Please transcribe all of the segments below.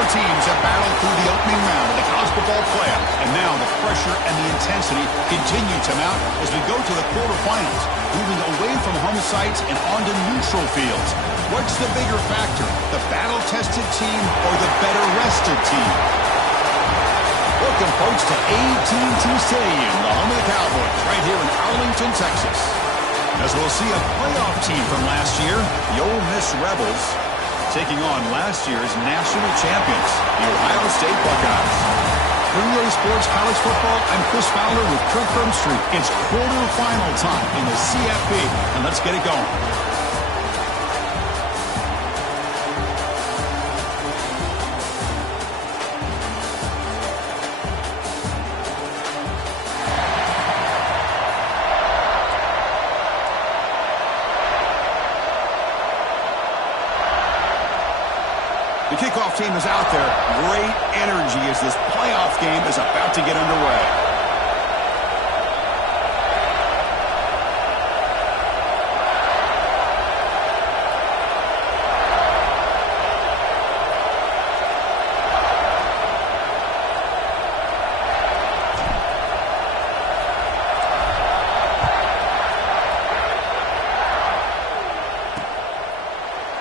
Four teams have battled through the opening round of the college football playoff, and now the pressure and the intensity continue to mount as we go to the quarterfinals, moving away from home sites and onto neutral fields. What's the bigger factor, the battle-tested team or the better-rested team? Welcome, folks, to AT&T Stadium, the home of the Cowboys, right here in Arlington, Texas. As we'll see a playoff team from last year, the Ole Miss Rebels, taking on last year's national champions, the Ohio State Buckeyes. Premier Sports College Football, I'm Chris Fowler with Kirk Herbstreit. It's quarterfinal time in the CFP, and let's get it going. The kickoff team is out there. Great energy as this playoff game is about to get underway.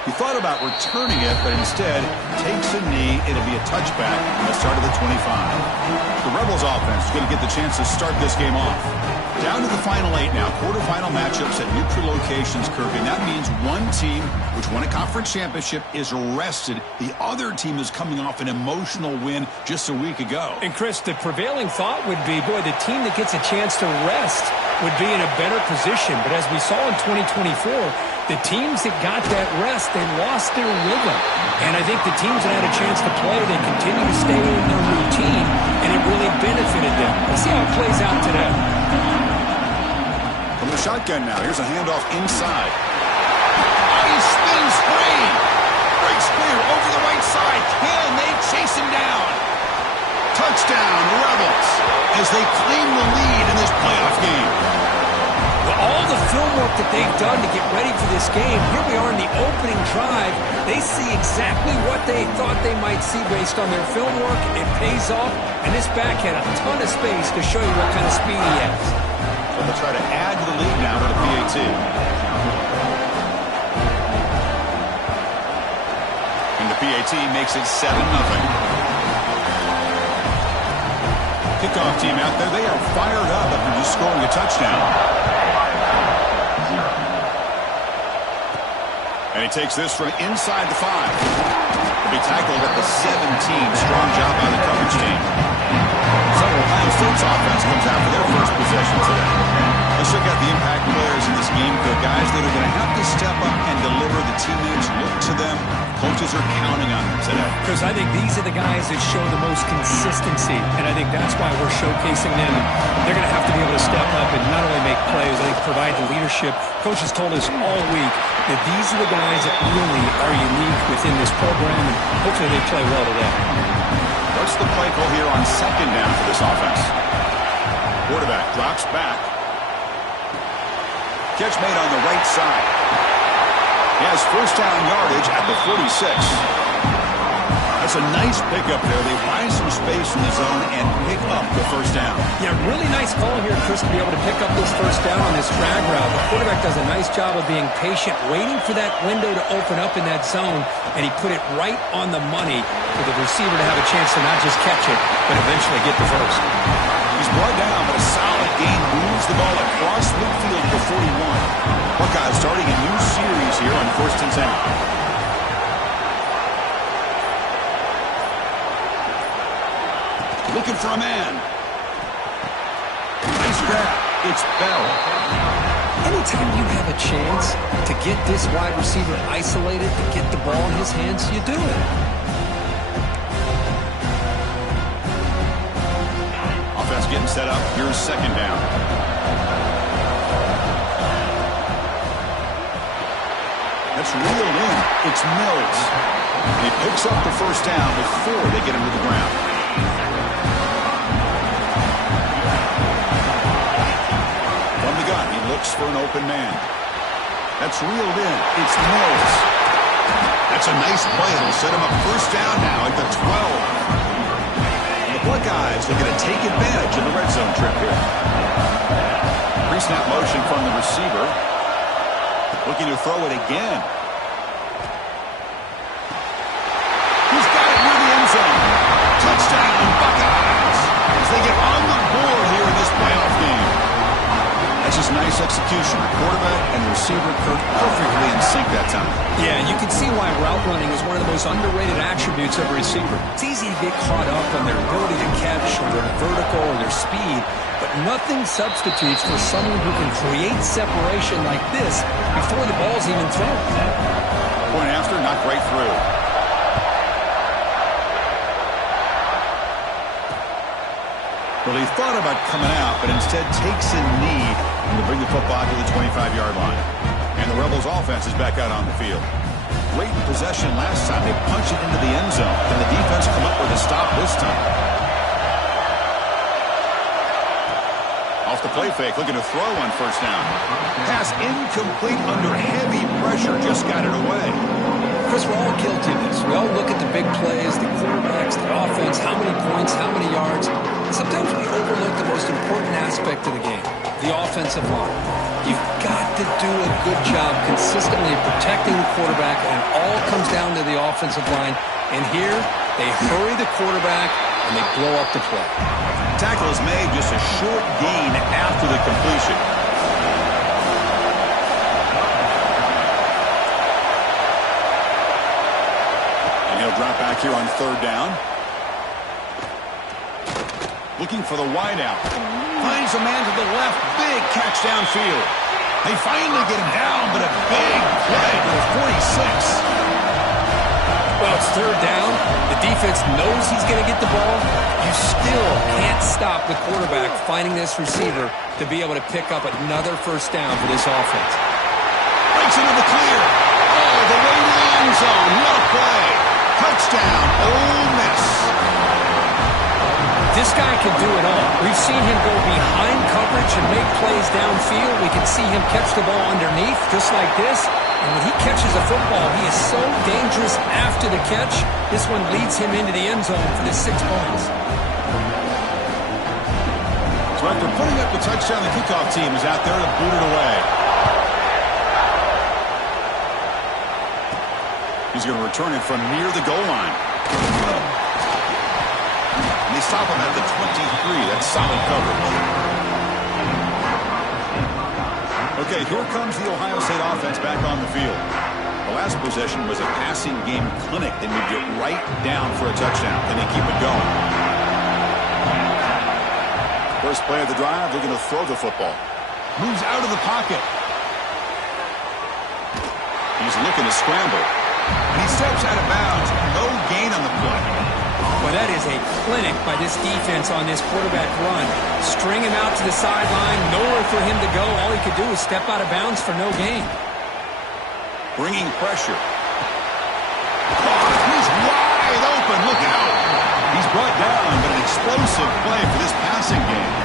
He thought about returning it, but instead takes a knee. It'll be a touchback on the start of the 25. The Rebels offense is going to get the chance to start this game off. Down to the final 8 now. Quarterfinal matchups at neutral locations, Kirk, and that means one team, which won a conference championship, is rested. The other team is coming off an emotional win just a week ago. And, Chris, the prevailing thought would be, boy, the team that gets a chance to rest would be in a better position. But as we saw in 2024, the teams that got that rest, they lost their rhythm. And I think the teams that had a chance to play, they continue to stay in their routine, and it really benefited them. Let's see how it plays out today. From the shotgun now, here's a handoff inside. He spins free. Breaks clear over the right side. Can they chase him down? Touchdown, Rebels, as they claim the lead in this playoff game. All the film work that they've done to get ready for this game, here we are in the opening drive. They see exactly what they thought they might see based on their film work. It pays off, and this back had a ton of space to show you what kind of speed he has. So they'll try to add to the lead now with a PAT. And the PAT makes it 7-0. Kickoff team out there, they are fired up after just scoring a touchdown. And he takes this from inside the 5. He'll be tackled at the 17. Strong job by the coverage team. So Ohio State's offense comes out for their first possession today. Let's check out the impact players in this game. The guys that are going to have to step up and deliver. The teammates look to them. Coaches are counting on them today. Because I think these are the guys that show the most consistency, and I think that's why we're showcasing them. They're going to have to be able to step up and not only make plays, I think provide the leadership. Coaches told us all week that these are the guys that really are unique within this program, and hopefully they play well today. What's the play call here on second down for this offense? Quarterback drops back. Catch made on the right side. He has first down yardage at the 46. That's a nice pickup there. They buy some space in the zone and pick up the first down. Yeah, really nice call here, Chris, to be able to pick up this first down on this drag route. The quarterback does a nice job of being patient, waiting for that window to open up in that zone, and he put it right on the money for the receiver to have a chance to not just catch it, but eventually get the first. He's brought down, but a solid gain moves the ball across midfield to 41. Buckeyes starting a new series here on 1st and 10. Looking for a man. Nice grab. It's Bell. Anytime you have a chance to get this wide receiver isolated, to get the ball in his hands, you do it. Offense getting set up. Here's second down. That's reeled in. It's Mills. And he picks up the first down before they get him to the ground. He looks for an open man. That's reeled in. It's Mills. That's a nice play. It'll set him up first down now at the 12. The Buckeyes looking to take advantage of the red zone trip here. Pre-snap motion from the receiver. Looking to throw it again. He's got it near the end zone. Touchdown, Buckeyes, as they get on the board here in this playoff game. That's just nice execution. The quarterback and the receiver perfectly in sync that time. Yeah, you can see why route running is one of the most underrated attributes of a receiver. It's easy to get caught up on their ability to catch or their vertical or their speed, but nothing substitutes for someone who can create separation like this before the ball's even thrown. Point after, knocked right through. Well, he thought about coming out, but instead takes a knee to bring the football to the 25-yard line. And the Rebels' offense is back out on the field. Great possession last time. They punch it into the end zone. Can the defense come up with a stop this time? Off the play fake, looking to throw on first down. Pass incomplete under heavy pressure, just got it away. Chris, we're all guilty of this. We all look at the big plays, the quarterbacks, the offense, how many points, how many yards. And sometimes we overlook the most important aspect of the game, the offensive line. You've got to do a good job consistently protecting the quarterback, and it all comes down to the offensive line. And here, they hurry the quarterback, and they blow up the play. Tackle is made, just a short gain after the completion. And he'll drop back here on third down. Looking for the wideout. Finds a man to the left. Big catch downfield. They finally get him down, but a big play to the 46. Well, it's third down. The defense knows he's going to get the ball. You still can't stop the quarterback finding this receiver to be able to pick up another first down for this offense. Breaks into the clear. Oh, the way to the end zone. What a play. Touchdown, Ole Miss. This guy can do it all. We've seen him go behind coverage and make plays downfield. We can see him catch the ball underneath, just like this. And when he catches a football, he is so dangerous after the catch. This one leads him into the end zone for the 6 points. So after putting up the touchdown, the kickoff team is out there to boot it away. He's going to return it from near the goal line. And they stop him at the 23. That's solid coverage. Okay, here comes the Ohio State offense back on the field. The last possession was a passing game clinic. They moved it right down for a touchdown. Can they keep it going? First play of the drive, they're going to throw the football. Moves out of the pocket. He's looking to scramble. And he steps out of bounds. No gain on the play. Well, that is a clinic by this defense on this quarterback run. String him out to the sideline, nowhere for him to go. All he could do is step out of bounds for no gain. Bringing pressure. Oh, he's wide open. Look out. He's brought down, but an explosive play for this passing game.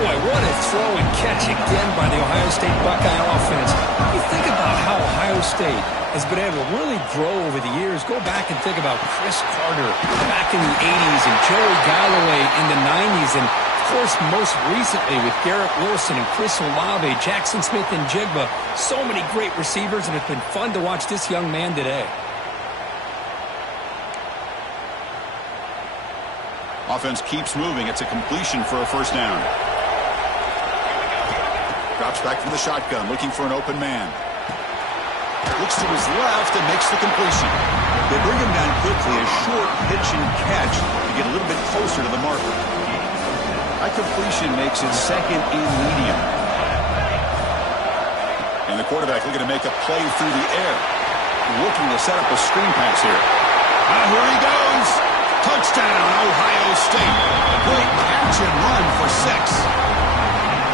Boy, what a throw and catch again by the Ohio State Buckeye offense. You think about how Ohio State has been able to really grow over the years. Go back and think about Chris Carter back in the 80s and Joey Galloway in the 90s. And, of course, most recently with Garrett Wilson and Chris Olave, Jackson Smith and Jigba. So many great receivers, and it's been fun to watch this young man today. Offense keeps moving. It's a completion for a first down. Drops back from the shotgun, looking for an open man. Looks to his left and makes the completion. They bring him down quickly, a short pitch and catch to get a little bit closer to the marker. That completion makes it second and medium. And the quarterback looking to make a play through the air. Looking to set up a screen pass here. Here he goes. Touchdown, Ohio State. A great catch and run for 6.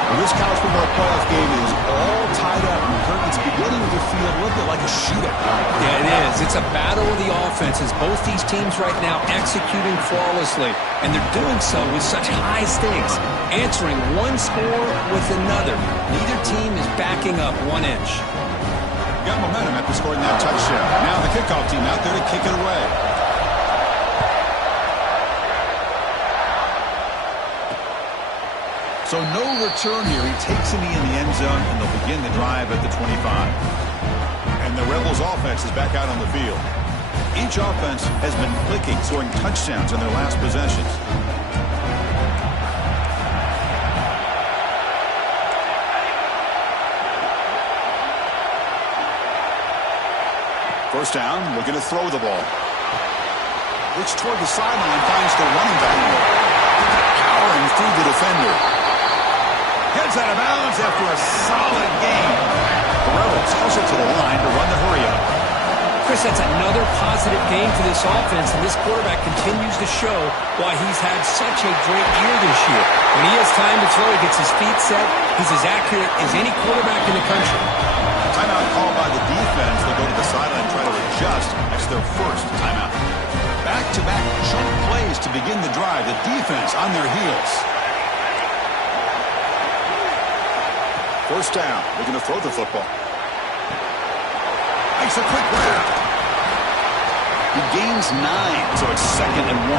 Well, this college football playoff game is all tied up, and it's beginning to feel a little bit like a shootout. Yeah, it is. It's a battle of the offenses. Both these teams right now executing flawlessly, and they're doing so with such high stakes, answering one score with another. Neither team is backing up 1 inch. got momentum after scoring that touchdown. Now the kickoff team out there to kick it away. So no return here. He takes a knee in the end zone, and they'll begin the drive at the 25. And the Rebels offense is back out on the field. Each offense has been clicking, scoring touchdowns in their last possessions. First down, looking to throw the ball. Looks toward the sideline, finds the running back. Powering through the defender. Gets out of bounds after a solid gain. The Rebels hustle to the line to run the hurry-up. Chris, that's another positive game for this offense, and this quarterback continues to show why he's had such a great year this year. When he has time to throw, he gets his feet set. He's as accurate as any quarterback in the country. Timeout called by the defense. They'll go to the sideline and try to adjust. That's their first timeout. Back-to-back chunk plays to begin the drive. The defense on their heels. First down. They're going to throw the football. Makes a quick grab. He gains 9, so it's 2nd and 1.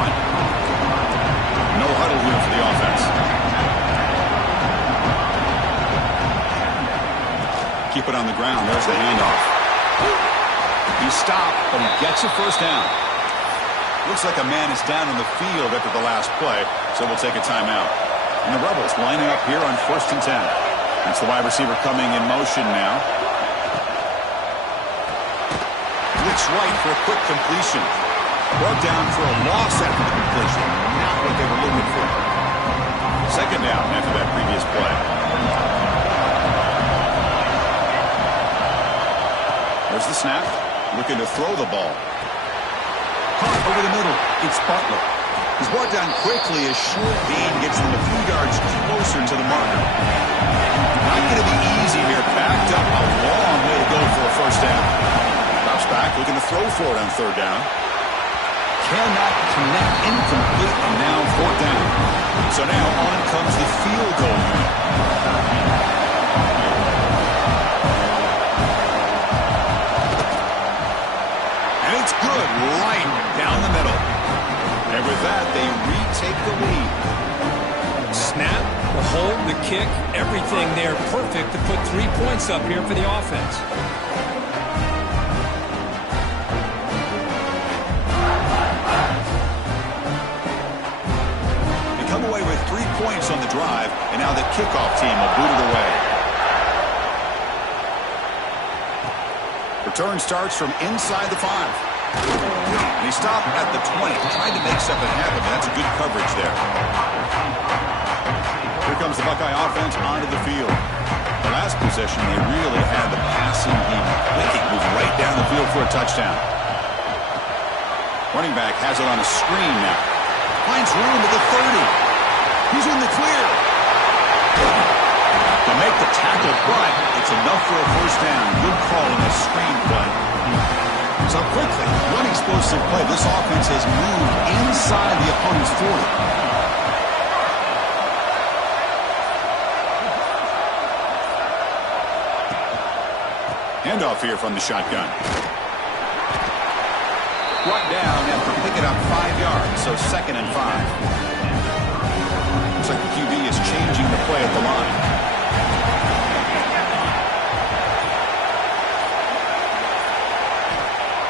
No huddle here for the offense. Keep it on the ground. There's the handoff. He stopped, but he gets a first down. Looks like a man is down on the field after the last play, so we'll take a timeout. And the Rebels lining up here on 1st and 10. That's the wide receiver coming in motion now. Blitz right for a quick completion. Brought down for a loss after the completion. Not what they were looking for. 2nd down after that previous play. There's the snap. Looking to throw the ball. Caught over the middle. It's Butler. He's brought down quickly. A short gain gets them a few yards closer to the marker. Not going to be easy here. Backed up a long way to go for a first down. Drops back. Looking to throw for it on 3rd down. Cannot connect. Incomplete. And now 4th down. So now on comes the field goal unit. It's good, right down the middle. And with that, they retake the lead. Snap, the hold, the kick, everything there perfect to put 3 points up here for the offense. They come away with 3 points on the drive, and now the kickoff team will boot it away. Return starts from inside the 5. And he stopped at the 20. Tried to make something happen, but that's a good coverage there. Here comes the Buckeye offense onto the field. The last possession, they really had the passing game clicking, moving right down the field for a touchdown. Running back has it on a screen now. Finds room at the 30. He's in the clear. To make the tackle, but it's enough for a first down. Good call on the screen play. So quickly, one explosive play. This offense has moved inside the opponent's 40. Handoff here from the shotgun. Brought down after picking up 5 yards, so 2nd and 5. Looks like the QB is changing the play at the line.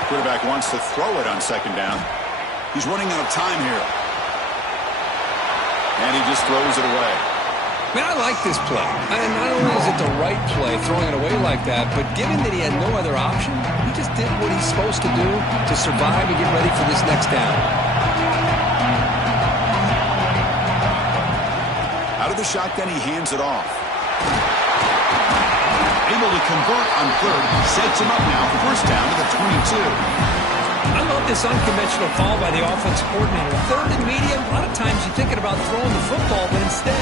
Quarterback wants to throw it on 2nd down. He's running out of time here. And he just throws it away. Man, I like this play. And not only is it the right play, throwing it away like that, but given that he had no other option, he just did what he's supposed to do to survive and get ready for this next down. Out of the shotgun, he hands it off. Able to convert on 3rd. Sets him up now for first down to the 22. I love this unconventional call by the offensive coordinator. 3rd and medium, a lot of times you're thinking about throwing the football, but instead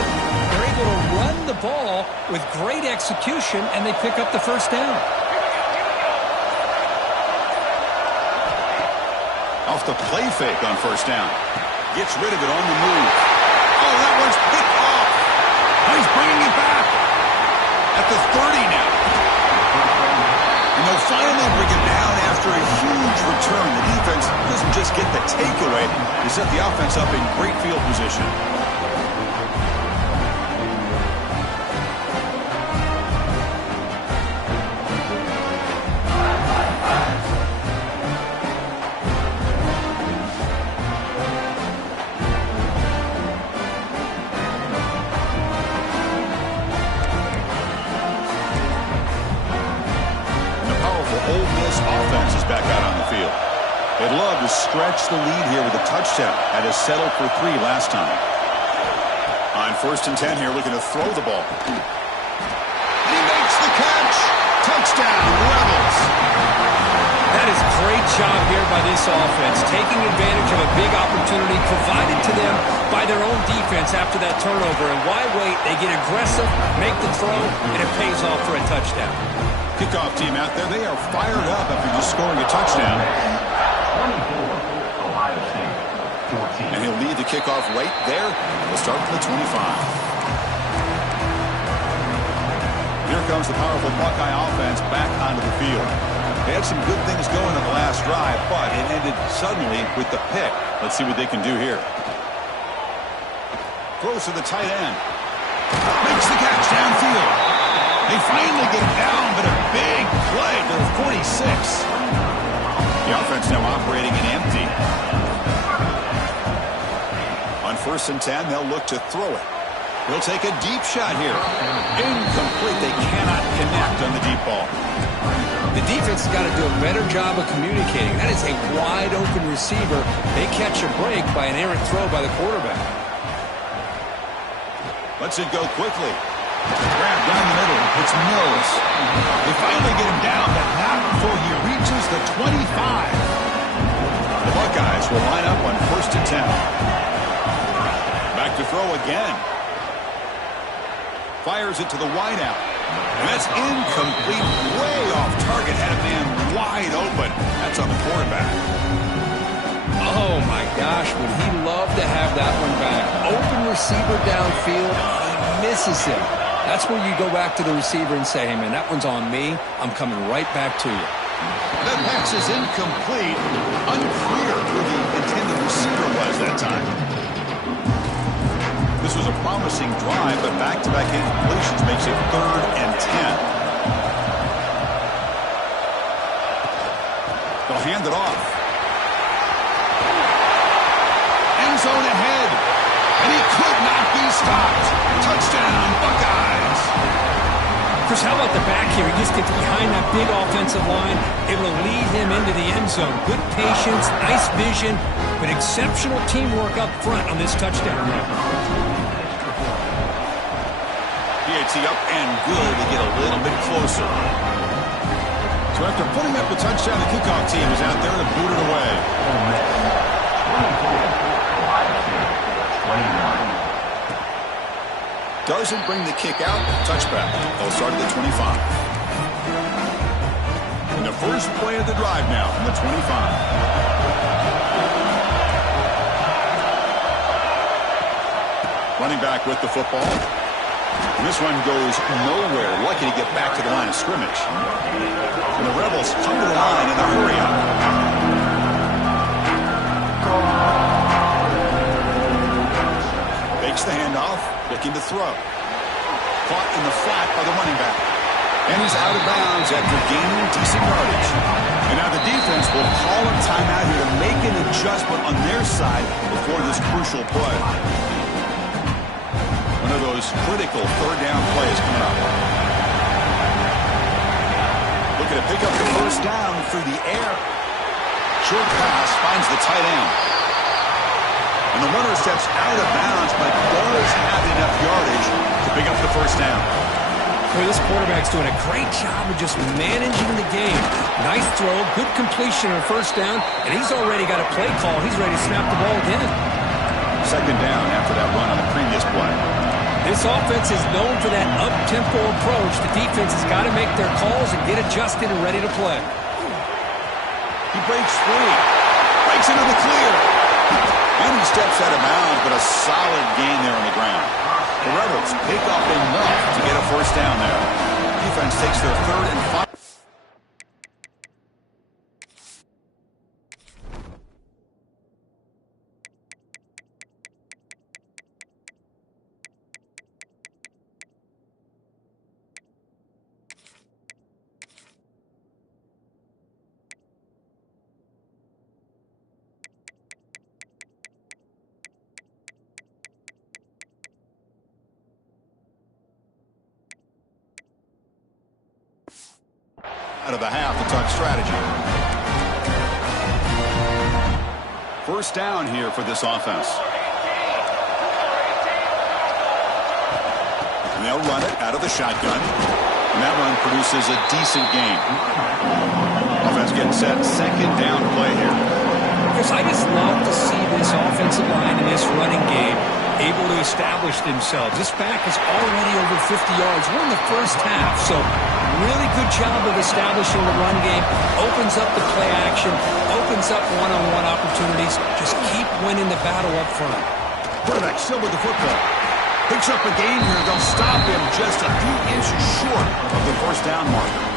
they're able to run the ball with great execution, and they pick up the first down. Off the play fake on first down. Gets rid of it on the move. Oh, that one's picked off. He's bringing it back. At the 30 now. And they'll finally bring him down after a huge return. The defense doesn't just get the takeaway. They set the offense up in great field position. Offense is back out on the field. They'd love to stretch the lead here with a touchdown. Had to settle for 3 last time. On 1st and 10 here, looking to throw the ball. And he makes the catch. Touchdown, Rebels. That is great job here by this offense, taking advantage of a big opportunity provided to them by their own defense after that turnover. And why wait? They get aggressive, make the throw, and it pays off for a touchdown. Kickoff team out there, they are fired up after just scoring a touchdown. And he'll lead the kickoff right there. We'll start from the 25. Here comes the powerful Buckeye offense back onto the field. They had some good things going on the last drive, but it ended suddenly with the pick. Let's see what they can do here. Throws to the tight end. Makes the catch downfield. They finally get down, but a big play to the 46. The offense now operating in empty. On 1st and 10, they'll look to throw it. He'll take a deep shot here. Incomplete. They cannot connect on the deep ball. The defense has got to do a better job of communicating. That is a wide-open receiver. They catch a break by an errant throw by the quarterback. Lets it go quickly. Grab down the middle. It's Mills. They finally get him down, but not before he reaches the 25. The Buckeyes will line up on 1st and 10. Back to throw again. Fires it to the wideout. And that's incomplete. Way off target. Had a man wide open. That's on the quarterback. Oh, my gosh. Would he love to have that one back. Open receiver downfield. He misses him. That's where you go back to the receiver and say, hey, man, that one's on me. I'm coming right back to you. That pass is incomplete. Unclear who the intended receiver was that time. This was a promising drive, but back-to-back incompletions makes it 3rd and 10. They'll hand it off. End zone ahead. And he could not be stopped. Touchdown, Buckeyes. Chris, how about the back here? He just gets behind that big offensive line, able to lead him into the end zone. Good patience, nice vision, but exceptional teamwork up front on this touchdown run. PAT up and good to get a little bit closer. So after putting up the touchdown, the kickoff team is out there to boot it away. Doesn't bring the kick out. Touchback. They'll start at the 25. And the first play of the drive now from the 25. Running back with the football. And this one goes nowhere. Lucky to get back to the line of scrimmage. And the Rebels come to the line in a hurry up. Fakes the handoff. Looking to throw. Caught in the flat by the running back. And he's out of bounds after gaining decent yardage. And now the defense will call a timeout here to make an adjustment on their side before this crucial play. One of those critical 3rd down plays coming up. Looking to pick up the 1st down through the air. Short pass finds the tight end. And the runner steps out of bounds, but does have enough yardage to pick up the 1st down. Boy, this quarterback's doing a great job of just managing the game. Nice throw, good completion on 1st down, and he's already got a play call. He's ready to snap the ball again. 2nd down after that run on the previous play. This offense is known for that up-tempo approach. The defense has got to make their calls and get adjusted and ready to play. He breaks free. Breaks into the clear. And he steps out of bounds, but a solid gain there on the ground. The Rebels pick up enough to get a 1st down there. Defense takes their 3rd and 5. out of the half to talk strategy. First down here for this offense. And they'll run it out of the shotgun. And that run produces a decent gain. Offense getting set. Second down play here. Chris, I just love to see this offensive line in this running game able to establish themselves. This back is already over 50 yards. We're in the first half, so really good job of establishing the run game. Opens up the play action, opens up one-on-one opportunities. Just keep winning the battle up front. Quarterback still with the football. Picks up a gain here. They'll stop him just a few inches short of the first down marker.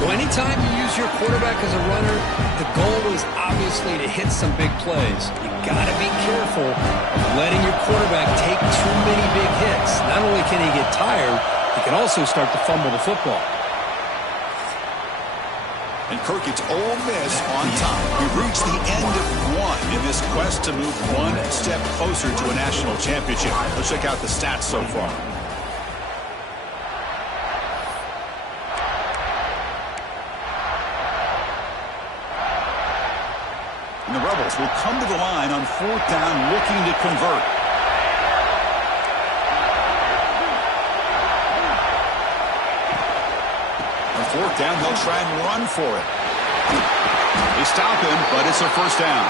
Well, anytime you use your quarterback as a runner, the goal is obviously to hit some big plays. You got to be careful of letting your quarterback take too many big hits. Not only can he get tired, he can also start to fumble the football. And Kirk, it's Ole Miss on top. We've reached the end of one in this quest to move one step closer to a national championship. Let's check out the stats so far. And the Rebels will come to the line on fourth down looking to convert. On fourth down, they'll try and run for it. They stop him, but it's a first down.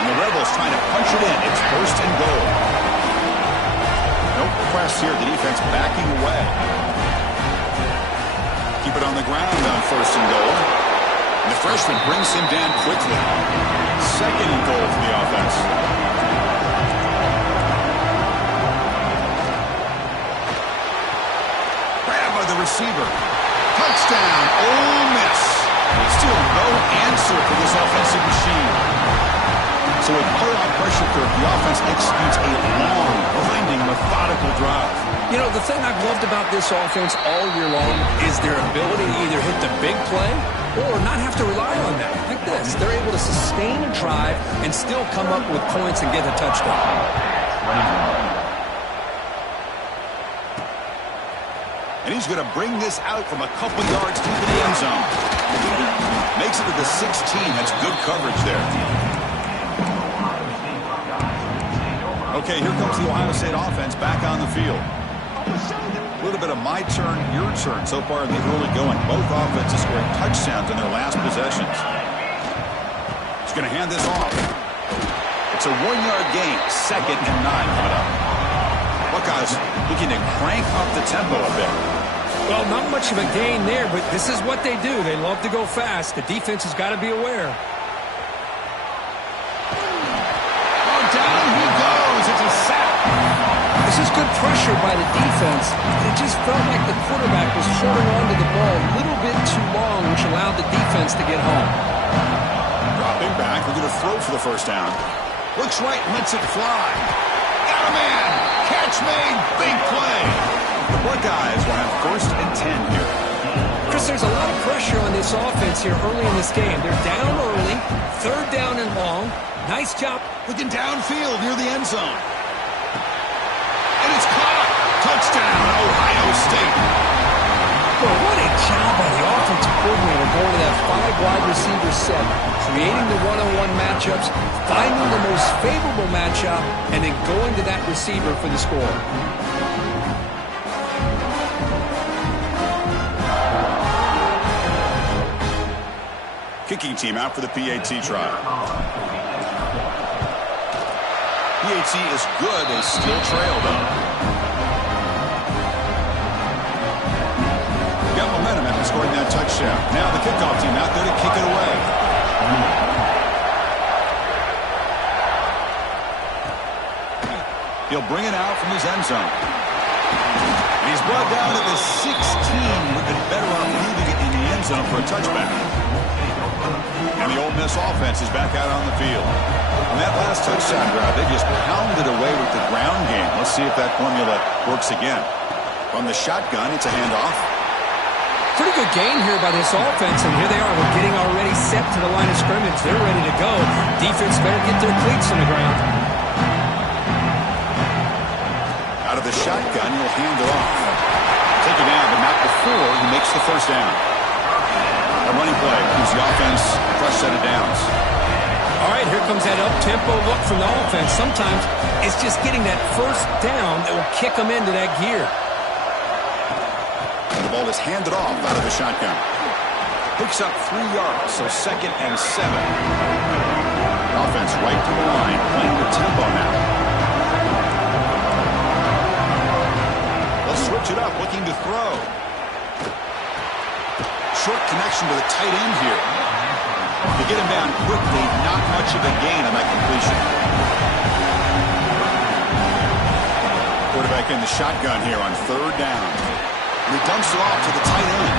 And the Rebels trying to punch it in. It's first and goal. No press here. The defense backing away. Keep it on the ground on first and goal. And the freshman brings him down quickly. Second and goal for the offense. Grab by the receiver. Touchdown, Ole Miss. Still no answer for this offensive machine. So with playoff pressure curve, the offense executes a long, grinding, methodical drive. You know, the thing I've loved about this offense all year long is their ability to either hit the big play or not have to rely on that. Like this, they're able to sustain a drive and still come up with points and get a touchdown. And he's going to bring this out from a couple yards deep in the end zone. Makes it to the 16. That's good coverage there. Okay, here comes the Ohio State offense back on the field. A little bit of my turn, your turn so far in the early going. Both offenses scoring touchdowns in their last possessions. He's going to hand this off. It's a 1-yard gain. 2nd and 9 coming up. Buckeyes looking to crank up the tempo a bit. Well, not much of a gain there, but this is what they do. They love to go fast. The defense has got to be aware. Oh, down he goes. It's a sack. This is good pressure by the defense. It just felt like the quarterback was holding on to the ball a little bit too long, which allowed the defense to get home. Dropping back, looking to throw for the first down. Looks right, lets it fly. Got a man. Catch made. Big play. The Buckeyes will have 1st and 10 here. Chris, there's a lot of pressure on this offense here early in this game. They're down early, 3rd down and long. Nice job. Looking downfield near the end zone. And it's caught. Touchdown, Ohio State. Well, what a job by the offensive coordinator going to that 5-wide receiver set, creating the one-on-one matchups, finding the most favorable matchup, and then going to that receiver for the score. Kicking team out for the PAT try. PAT is good. They still trail, though. Got momentum after scoring that touchdown. Now the kickoff team out there to kick it away. He'll bring it out from his end zone. And he's brought down to the 16. Would have been better off leaving it in the end zone for a touchback. And the Ole Miss offense is back out on the field. On that last touchdown drive, they just pounded away with the ground game. Let's see if that formula works again. From the shotgun, it's a handoff. Pretty good gain here by this offense, and here they are. We're getting already set to the line of scrimmage. They're ready to go. Defense better get their cleats on the ground. Out of the shotgun, he'll hand it off. Take it down, but not before he makes the first down. A running play gives the offense a fresh set of downs. All right, here comes that up-tempo look from the offense. Sometimes it's just getting that first down that will kick them into that gear. And the ball is handed off out of the shotgun. Picks up 3 yards, so 2nd and 7. Offense right to the line, playing the tempo now. They'll switch it up, looking to throw. Short connection to the tight end here. To get him down quickly, not much of a gain on that completion. Quarterback in the shotgun here on 3rd down. And he dumps it off to the tight end.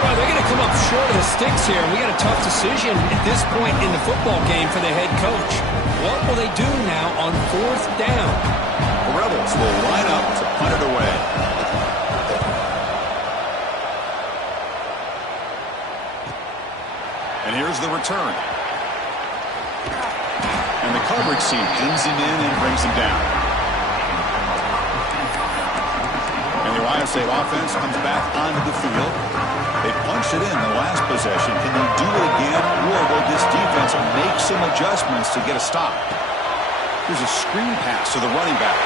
Well, they're going to come up short of the sticks here. We got a tough decision at this point in the football game for the head coach. What will they do now on 4th down? The Rebels will line up to punt it away. And here's the return. And the coverage team pins him in and brings him down. And the Ohio State offense comes back onto the field. They punched it in the last possession. Can they do it again, or will this defense make some adjustments to get a stop? Here's a screen pass to the running back.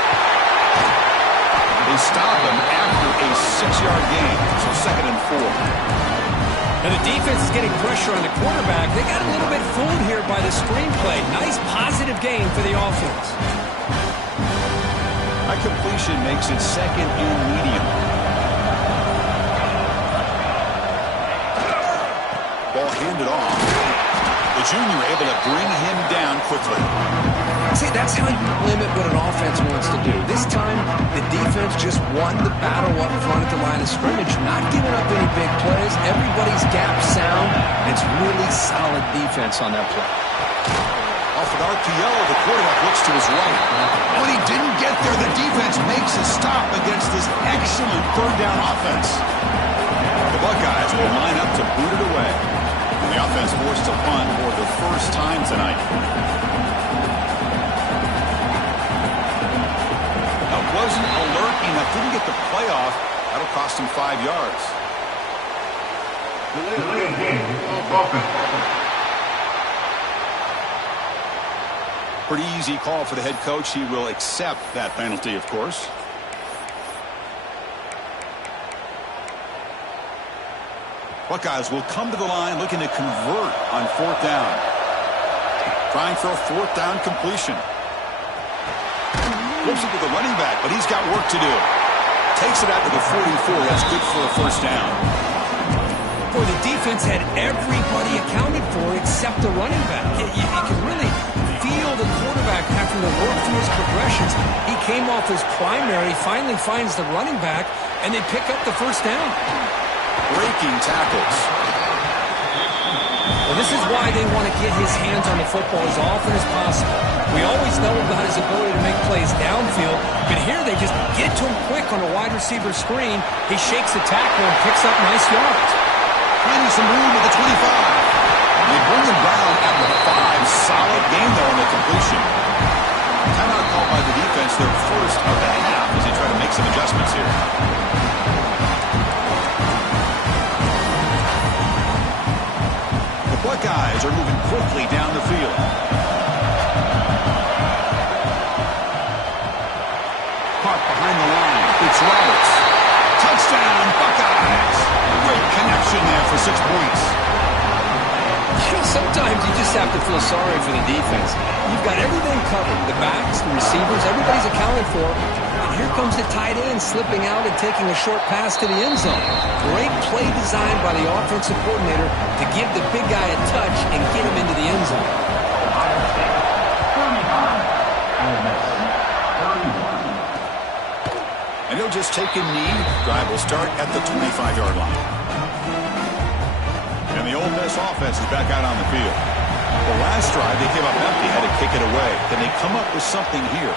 They stop him after a 6-yard gain, so 2nd and 4. And the defense is getting pressure on the quarterback. They got a little bit fooled here by the screenplay. Nice positive gain for the offense. That completion makes it 2nd and medium. Ball handed off. The junior able to bring him down quickly. See, that's how you limit what an offense wants to do. This time, the defense just won the battle up front at the line of scrimmage, not giving up any big plays. Everybody's gap sound. It's really solid defense on that play. Off an RPO, the quarterback looks to his right. When he didn't get there, the defense makes a stop against this excellent 3rd down offense. The Buckeyes will line up to boot it away. And the offense forced to punt for the first time tonight. Wasn't alert enough, didn't get the playoff. That'll cost him 5 yards. Pretty easy call for the head coach. He will accept that penalty, of course. Buckeyes will come to the line looking to convert on 4th down. Trying for a 4th down completion. Flips it to the running back, but he's got work to do. Takes it out to the 44. That's good for a 1st down. Boy, the defense had everybody accounted for except the running back. You can really feel the quarterback having to work through his progressions. He came off his primary, finally finds the running back, and they pick up the 1st down. Breaking tackles. Well, this is why they want to get his hands on the football as often as possible. We always know about his ability to make plays downfield, but here they just get to him quick on a wide receiver screen. He shakes the tackle and picks up nice yards. Finding some room at the 25. They bring him down at the 5. Solid game there on the completion. Timeout called by the defense, their first of the half, as they try to make some adjustments here. Buckeyes are moving quickly down the field. Caught behind the line. It's Roberts. Touchdown, Buckeyes. Great connection there for 6 points. Sometimes you just have to feel sorry for the defense. You've got everything covered. The backs, the receivers, everybody's accounted for. And here comes the tight end slipping out and taking a short pass to the end zone. Great play design by the offensive coordinator to give the big guy a touch and get him into the end zone. And he'll just take a knee. Drive will start at the 25-yard line. And the Ole Miss offense is back out on the field. The last drive, they came up empty, had to kick it away. Can they come up with something here?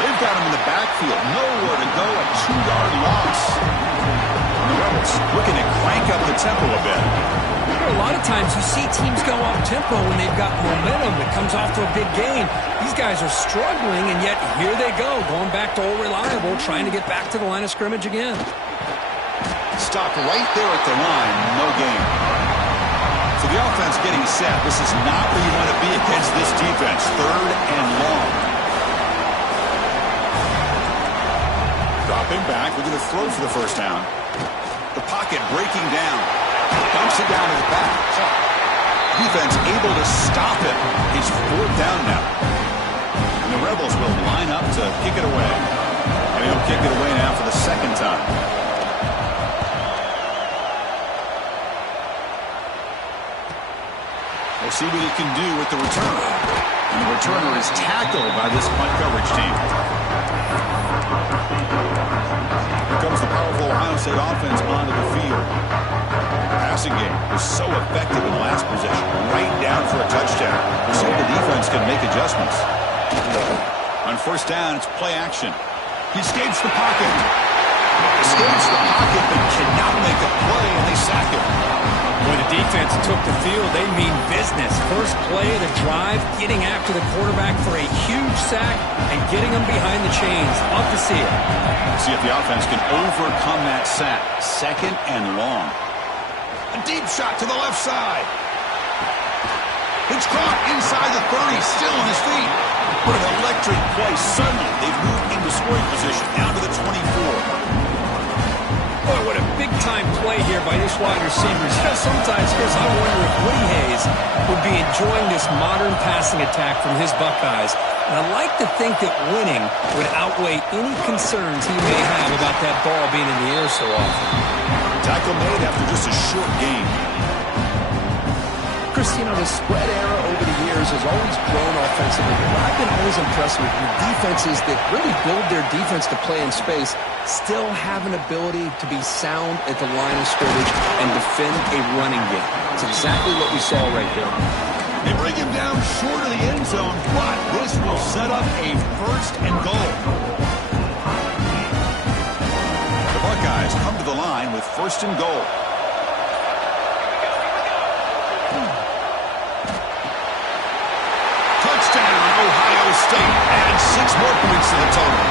They've got him in the backfield. Nowhere to go, a 2-yard loss. And the Rebels looking to crank up the tempo a bit. A lot of times you see teams go off tempo when they've got momentum that comes off to a big gain. These guys are struggling, and yet here they go, going back to old reliable, trying to get back to the line of scrimmage again. Stopped right there at the line. No gain. So the offense getting set. This is not where you want to be against this defense. 3rd and long. Dropping back. We're going to throw for the first down. The pocket breaking down. Dumps it down to the back. Defense able to stop it. It's 4th down now. And the Rebels will line up to kick it away. And he'll kick it away now for the 2nd time. We'll see what he can do with the return. And the returner is tackled by this punt coverage team. Here comes the powerful Ohio State offense onto the field. The passing game was so effective in the last possession. Right down for a touchdown. We'll see if the defense can make adjustments. On 1st down, it's play action. He escapes the pocket. Escapes the pocket, but cannot make a play, and they sack him. When the defense took the field, they mean business. First play of the drive, getting after the quarterback for a huge sack and getting him behind the chains. Love to see it. See if the offense can overcome that sack. 2nd and long. A deep shot to the left side. It's caught inside the 30, still on his feet. What an electric play. Suddenly, they've moved into scoring position, down to the 24. Boy, what a big-time play here by this wide receiver. Sometimes, Chris, I wonder if Woody Hayes would be enjoying this modern passing attack from his Buckeyes. And I like to think that winning would outweigh any concerns he may have about that ball being in the air so often. Tackle made after just a short game. Chris, you know, the spread era over the years has always grown offensively. But I've been always impressed with defenses that really build their defense to play in space, still have an ability to be sound at the line of scrimmage and defend a running game. It's exactly what we saw right there. They bring him down short of the end zone, but this will set up a 1st and goal. The Buckeyes come to the line with 1st and goal. Touchdown, Ohio State. Add 6 more points to the total.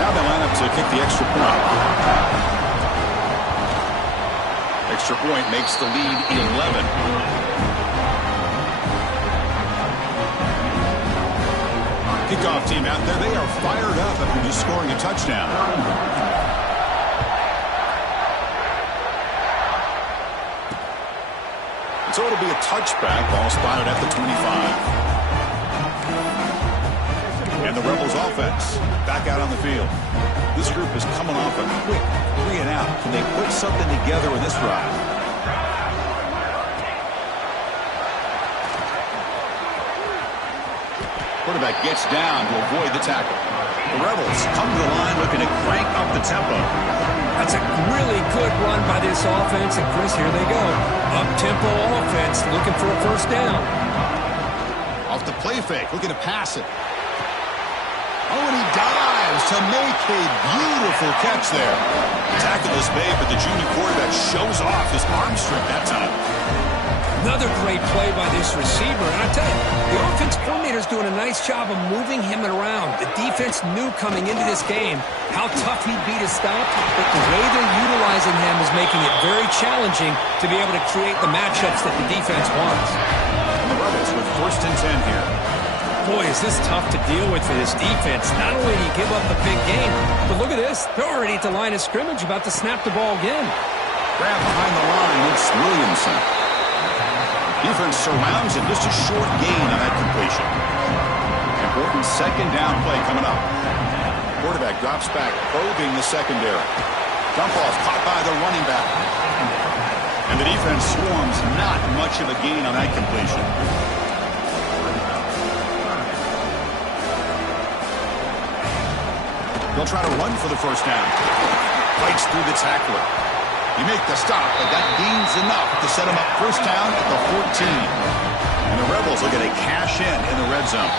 Now they line up to kick the extra point. Extra point makes the lead 11. Kickoff team out there, they are fired up after just scoring a touchdown. So it'll be a touchback, ball spotted at the 25. And the Rebels offense back out on the field. This group is coming off a quick 3 and out. Can they put something together in this drive? Quarterback gets down to avoid the tackle. The Rebels come to the line looking to crank up the tempo. That's a really good run by this offense. And, Chris, here they go. Up-tempo offense looking for a 1st down. Off the play fake, looking to pass it. Oh, and he dives to make a beautiful catch there. Tackle is made, but the junior quarterback shows off his arm strength that time. Another great play by this receiver. And I tell you, the offense coordinator's doing a nice job of moving him around. The defense knew coming into this game how tough he'd be to stop, but the way they're utilizing him is making it very challenging to be able to create the matchups that the defense wants. And the Rebels with 1st and 10 here. Boy, is this tough to deal with for this defense. Not only do you give up the big game, but look at this. They're already at the line of scrimmage, about to snap the ball again. Grab behind the line, it's Williamson. Defense surrounds him, just a short gain on that completion. Important 2nd down play coming up. Quarterback drops back, probing the secondary. Dump off caught by the running back. And the defense swarms, not much of a gain on that completion. They'll try to run for the 1st down. Fights through the tackler. You make the stop, but that gains enough to set them up 1st down at the 14. And the Rebels are going to cash in the red zone.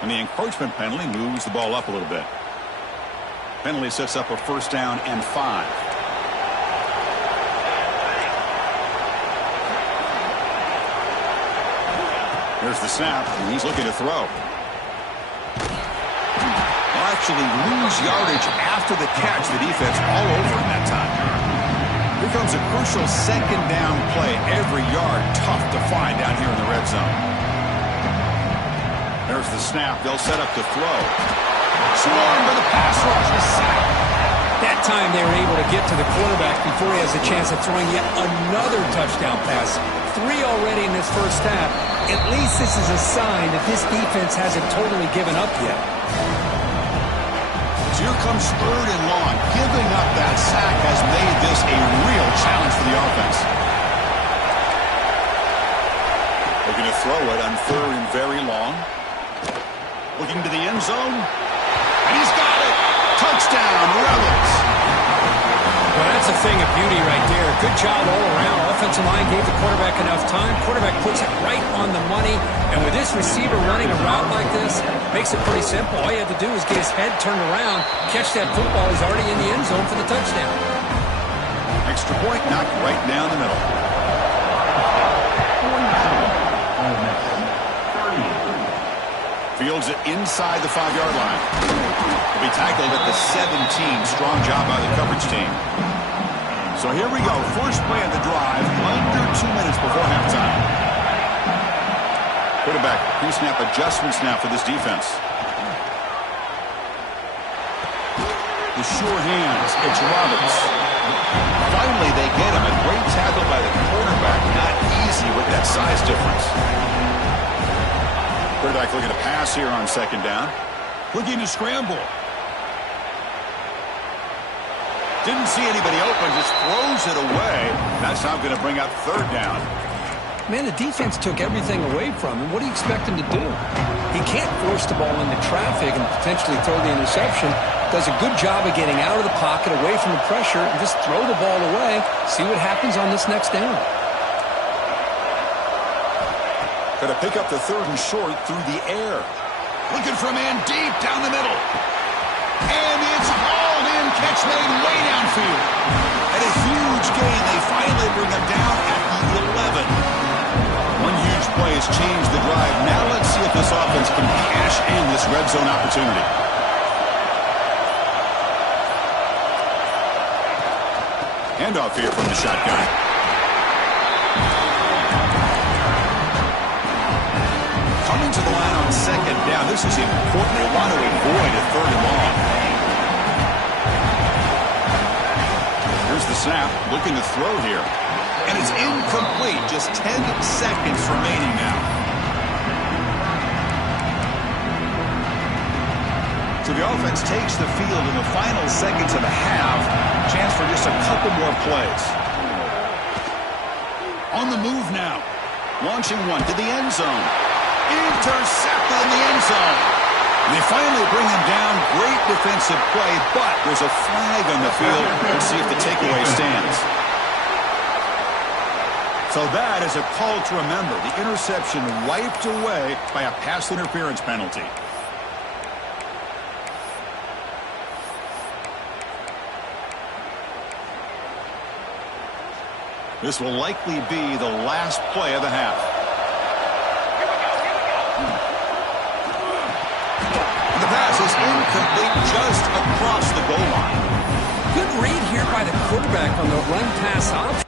And the encroachment penalty moves the ball up a little bit. Penalty sets up a 1st down and 5. There's the snap, and he's looking to throw. Will actually lose yardage after the catch. The defense all over in that time. Here comes a crucial second down play. Every yard tough to find down here in the red zone. There's the snap. They'll set up to throw. Swarmed by the pass rush. The sack. That time they were able to get to the quarterback before he has a chance of throwing yet another touchdown pass. 3 already in this first half. At least this is a sign that this defense hasn't totally given up yet. So here comes 3rd and long. Giving up that sack has made this a real challenge for the offense. Looking to throw it on 3rd and very long. Looking to the end zone. And he's got it. Touchdown, Rebels. Well, that's a thing of beauty right there. Good job all around. Offensive line gave the quarterback enough time. Quarterback puts it right on the money. And with this receiver running a route like this, makes it pretty simple. All you have to do is get his head turned around, catch that football. He's already in the end zone for the touchdown. Extra point knocked right down the middle. Fields it inside the 5-yard line. Will be tackled at the 17. Strong job by the coverage team. So here we go. First play of the drive. Under 2 minutes before halftime. Quarterback pre-snap adjustment snap for this defense. The sure hands. It's Roberts. Finally they get him. A great tackle by the quarterback. Not easy with that size difference. Quarterback looking to pass here on 2nd down. Looking to scramble. Didn't see anybody open, just throws it away. That's now going to bring up 3rd down. Man, the defense took everything away from him. What do you expect him to do? He can't force the ball into traffic and potentially throw the interception. Does a good job of getting out of the pocket, away from the pressure, and just throw the ball away. See what happens on this next down. Going to pick up the 3rd and short through the air. Looking for a man deep down the middle. And it's hauled in. Catch made way downfield. And a huge gain. They finally bring him down at the 11. One huge play has changed the drive. Now let's see if this offense can cash in this red zone opportunity. Handoff here from the shotgun. Coming to the line on 2nd down. This is important. They want to avoid a 3rd and long. Here's the snap. Looking to throw here. And it's incomplete. Just 10 seconds remaining now. So the offense takes the field in the final seconds of the half. Chance for just a couple more plays. On the move now. Launching one to the end zone. Intercepted in the end zone. And they finally bring him down. Great defensive play, but there's a flag on the field. We'll see if the takeaway stands. So that is a call to remember. The interception wiped away by a pass interference penalty. This will likely be the last play of the half. And the pass is incomplete just across the goal line. Good read here by the quarterback on the run-pass option.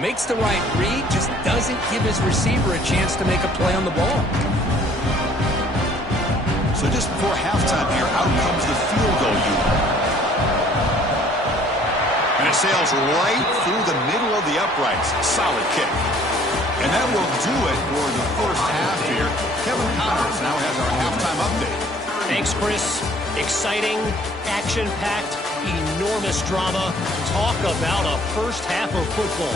Makes the right read, just doesn't give his receiver a chance to make a play on the ball. So just before halftime here, out comes the field goal unit. And it sails right through the middle of the uprights. Solid kick. And that will do it for the first half here. Kevin Connors now has our halftime update. Thanks, Chris. Exciting, action-packed, enormous drama. Talk about a first half of football.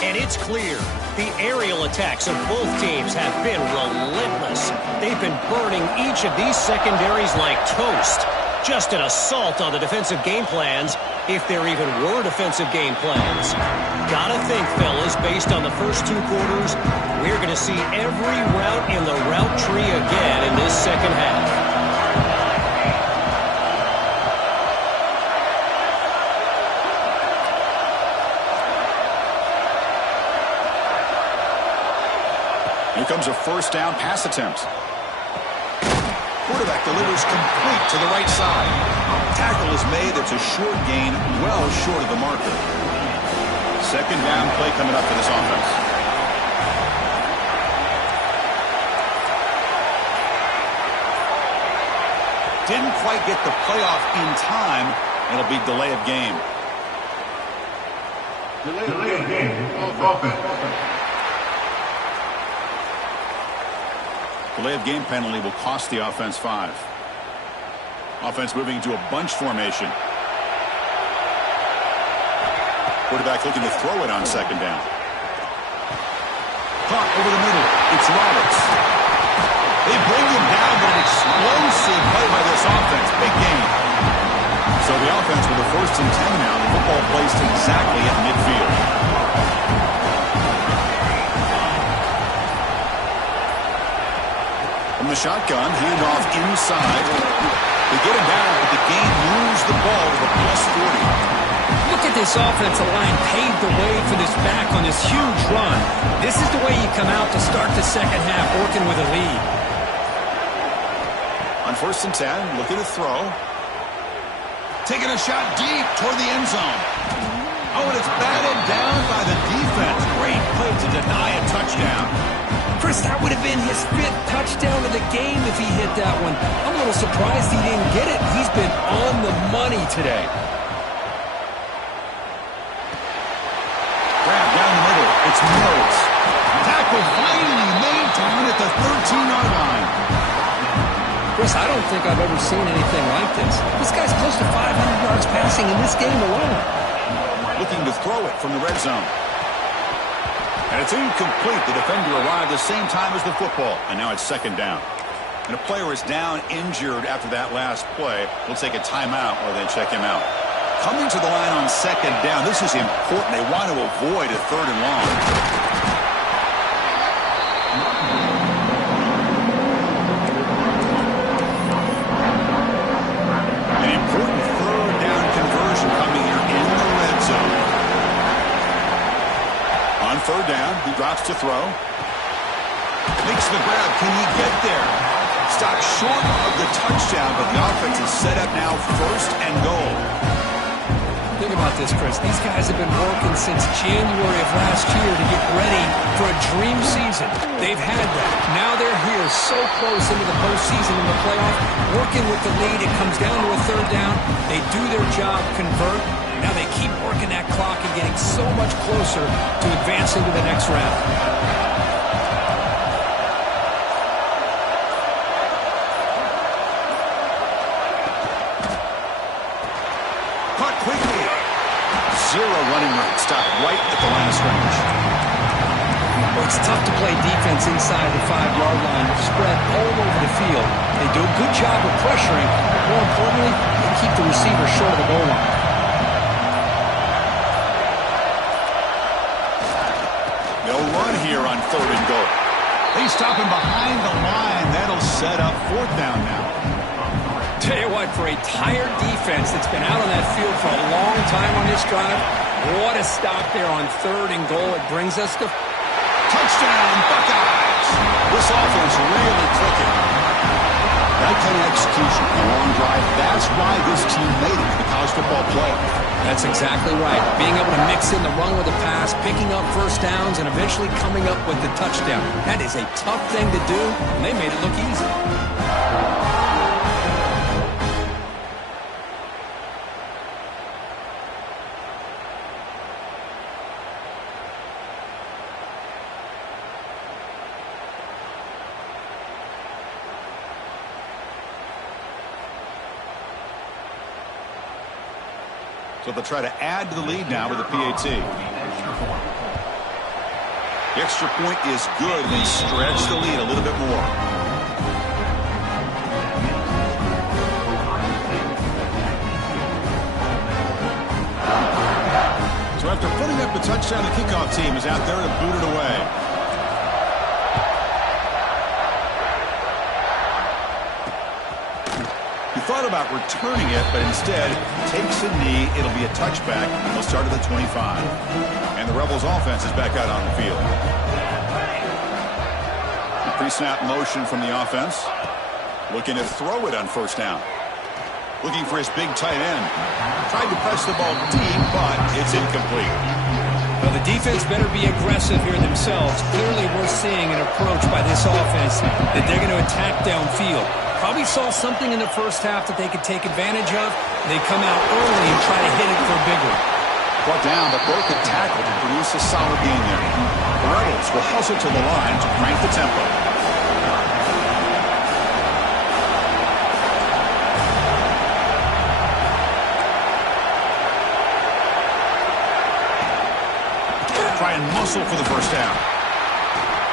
And it's clear, the aerial attacks of both teams have been relentless. They've been burning each of these secondaries like toast. Just an assault on the defensive game plans, if there even were defensive game plans. Gotta think, fellas, based on the first two quarters, we're going to see every route in the route tree again in this second half. comes a first down pass attempt. Quarterback delivers complete to the right side. Tackle is made. It's a short gain, well short of the marker. Second down play coming up for this offense. Didn't quite get the playoff in time. It'll be delay of game. Delay of game. Offense. Delay of game penalty will cost the offense 5. Offense moving into a bunch formation. Quarterback looking to throw it on second down. Caught over the middle. It's Roberts. They bring him down, but an explosive play by this offense. Big game. So the offense with a 1st and 10 now. The football placed exactly at midfield. From the shotgun, handoff inside. They get him down, but the game moves the ball to the +40. Look at this offensive line paved the way for this back on this huge run. This is the way you come out to start the second half working with a lead. On 1st and 10, looking to throw. Taking a shot deep toward the end zone. Oh, and it's batted down by the defense. Great play to deny a touchdown. Chris, that would have been his 5th touchdown of the game if he hit that one. I'm a little surprised he didn't get it. He's been on the money today. Grab down the middle. It's Mills. Tackle finally made down at the 13-yard line. Chris, I don't think I've ever seen anything like this. This guy's close to 500 yards passing in this game alone. Looking to throw it from the red zone. And it's incomplete. The defender arrived the same time as the football. And now it's second down. And a player is down injured after that last play. We'll take a timeout or then check him out. Coming to the line on second down. This is important. They want to avoid a 3rd and long. An important 3rd down conversion coming here in the red zone. On 3rd down, he drops to throw. Makes the grab. Can he get there? Stopped short of the touchdown, but the offense is set up now 1st and goal. Think about this, Chris. These guys have been working since January of last year to get ready for a dream season. They've had that. Now they're here so close into the postseason and the playoff, working with the lead. It comes down to a 3rd down. They do their job, convert. Now they keep working that clock and getting so much closer to advancing to the next round. Zero running room. Stopped right at the line of scrimmage. Well, it's tough to play defense inside the 5-yard line. Spread all over the field. They do a good job of pressuring, but more importantly, they keep the receiver short of the goal line. They'll run here on 3rd and goal. They stop him behind the line. That'll set up 4th down now. Tell you what, for a tired defense that's been out on that field for a long time on this drive, what a stop there on 3rd and goal. It brings us to touchdown, Buckeyes. This offense really clicking. That kind of execution, a long drive, that's why this team made it to the college football playoff. That's exactly right. Being able to mix in the run with the pass, picking up 1st downs, and eventually coming up with the touchdown. That is a tough thing to do, and they made it look easy. So they'll try to add to the lead now with a PAT. The extra point is good. They stretch the lead a little bit more. So after putting up the touchdown, the kickoff team is out there to boot it away. He thought about returning it, but instead takes a knee. It'll be a touchback. They'll start at the 25. And the Rebels offense is back out on the field. Pre-snap motion from the offense. Looking to throw it on first down. Looking for his big tight end. Tried to press the ball deep, but it's incomplete. Well, the defense better be aggressive here themselves. Clearly, we're seeing an approach by this offense that they're going to attack downfield. Probably saw something in the first half that they could take advantage of. They come out early and try to hit it for a big one. Brought down, but broke the tackle to produce a solid gain there. The Rebels will hustle to the line to crank the tempo. Try and muscle for the first down.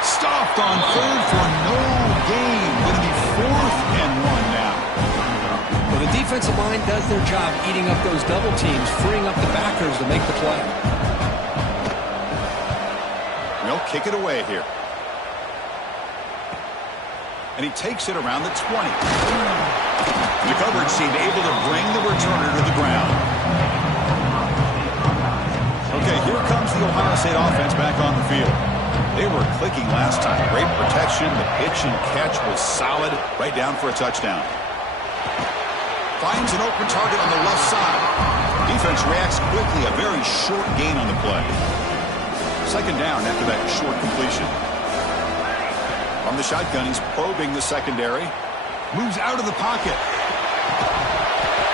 Stopped on third for no gain. Going to be 4th and 1 now. Well, the defensive line does their job eating up those double teams, freeing up the backers to make the play. They'll kick it away here. And he takes it around the 20. The coverage team able to bring the returner to the ground. Okay, here comes the Ohio State offense back on the field. They were clicking last time. Great protection. The pitch and catch was solid. Right down for a touchdown. Finds an open target on the left side. Defense reacts quickly. A very short gain on the play. Second down after that short completion. From the shotgun, he's probing the secondary. Moves out of the pocket.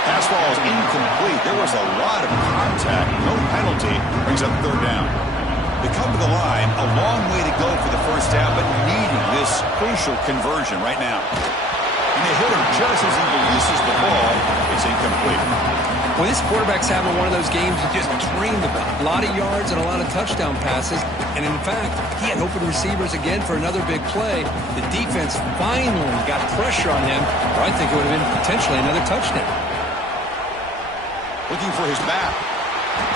Pass ball is incomplete. There was a lot of contact. No penalty. Brings up third down. They come to the line. A long way to go for the first down, but needing this crucial conversion right now. And they hit him just as he releases the ball. It's incomplete. Well, this quarterback's having one of those games he just dreamed about. A lot of yards and a lot of touchdown passes. And in fact, he had open receivers again for another big play. The defense finally got pressure on him, or I think it would have been potentially another touchdown. Looking for his back.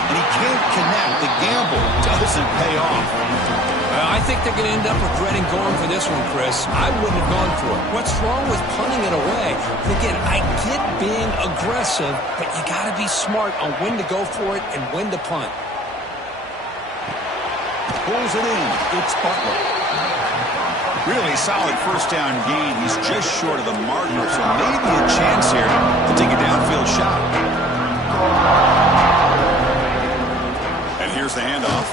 And he can't connect. The gamble doesn't pay off. I think they're going to end up regretting going for this one, Chris. I wouldn't have gone for it. What's wrong with punting it away? And again, I get being aggressive, but you got to be smart on when to go for it and when to punt. Pulls it in. It's Butler. Really solid first down gain. He's just short of the marker, so maybe a chance here to take a downfield shot. And here's the handoff.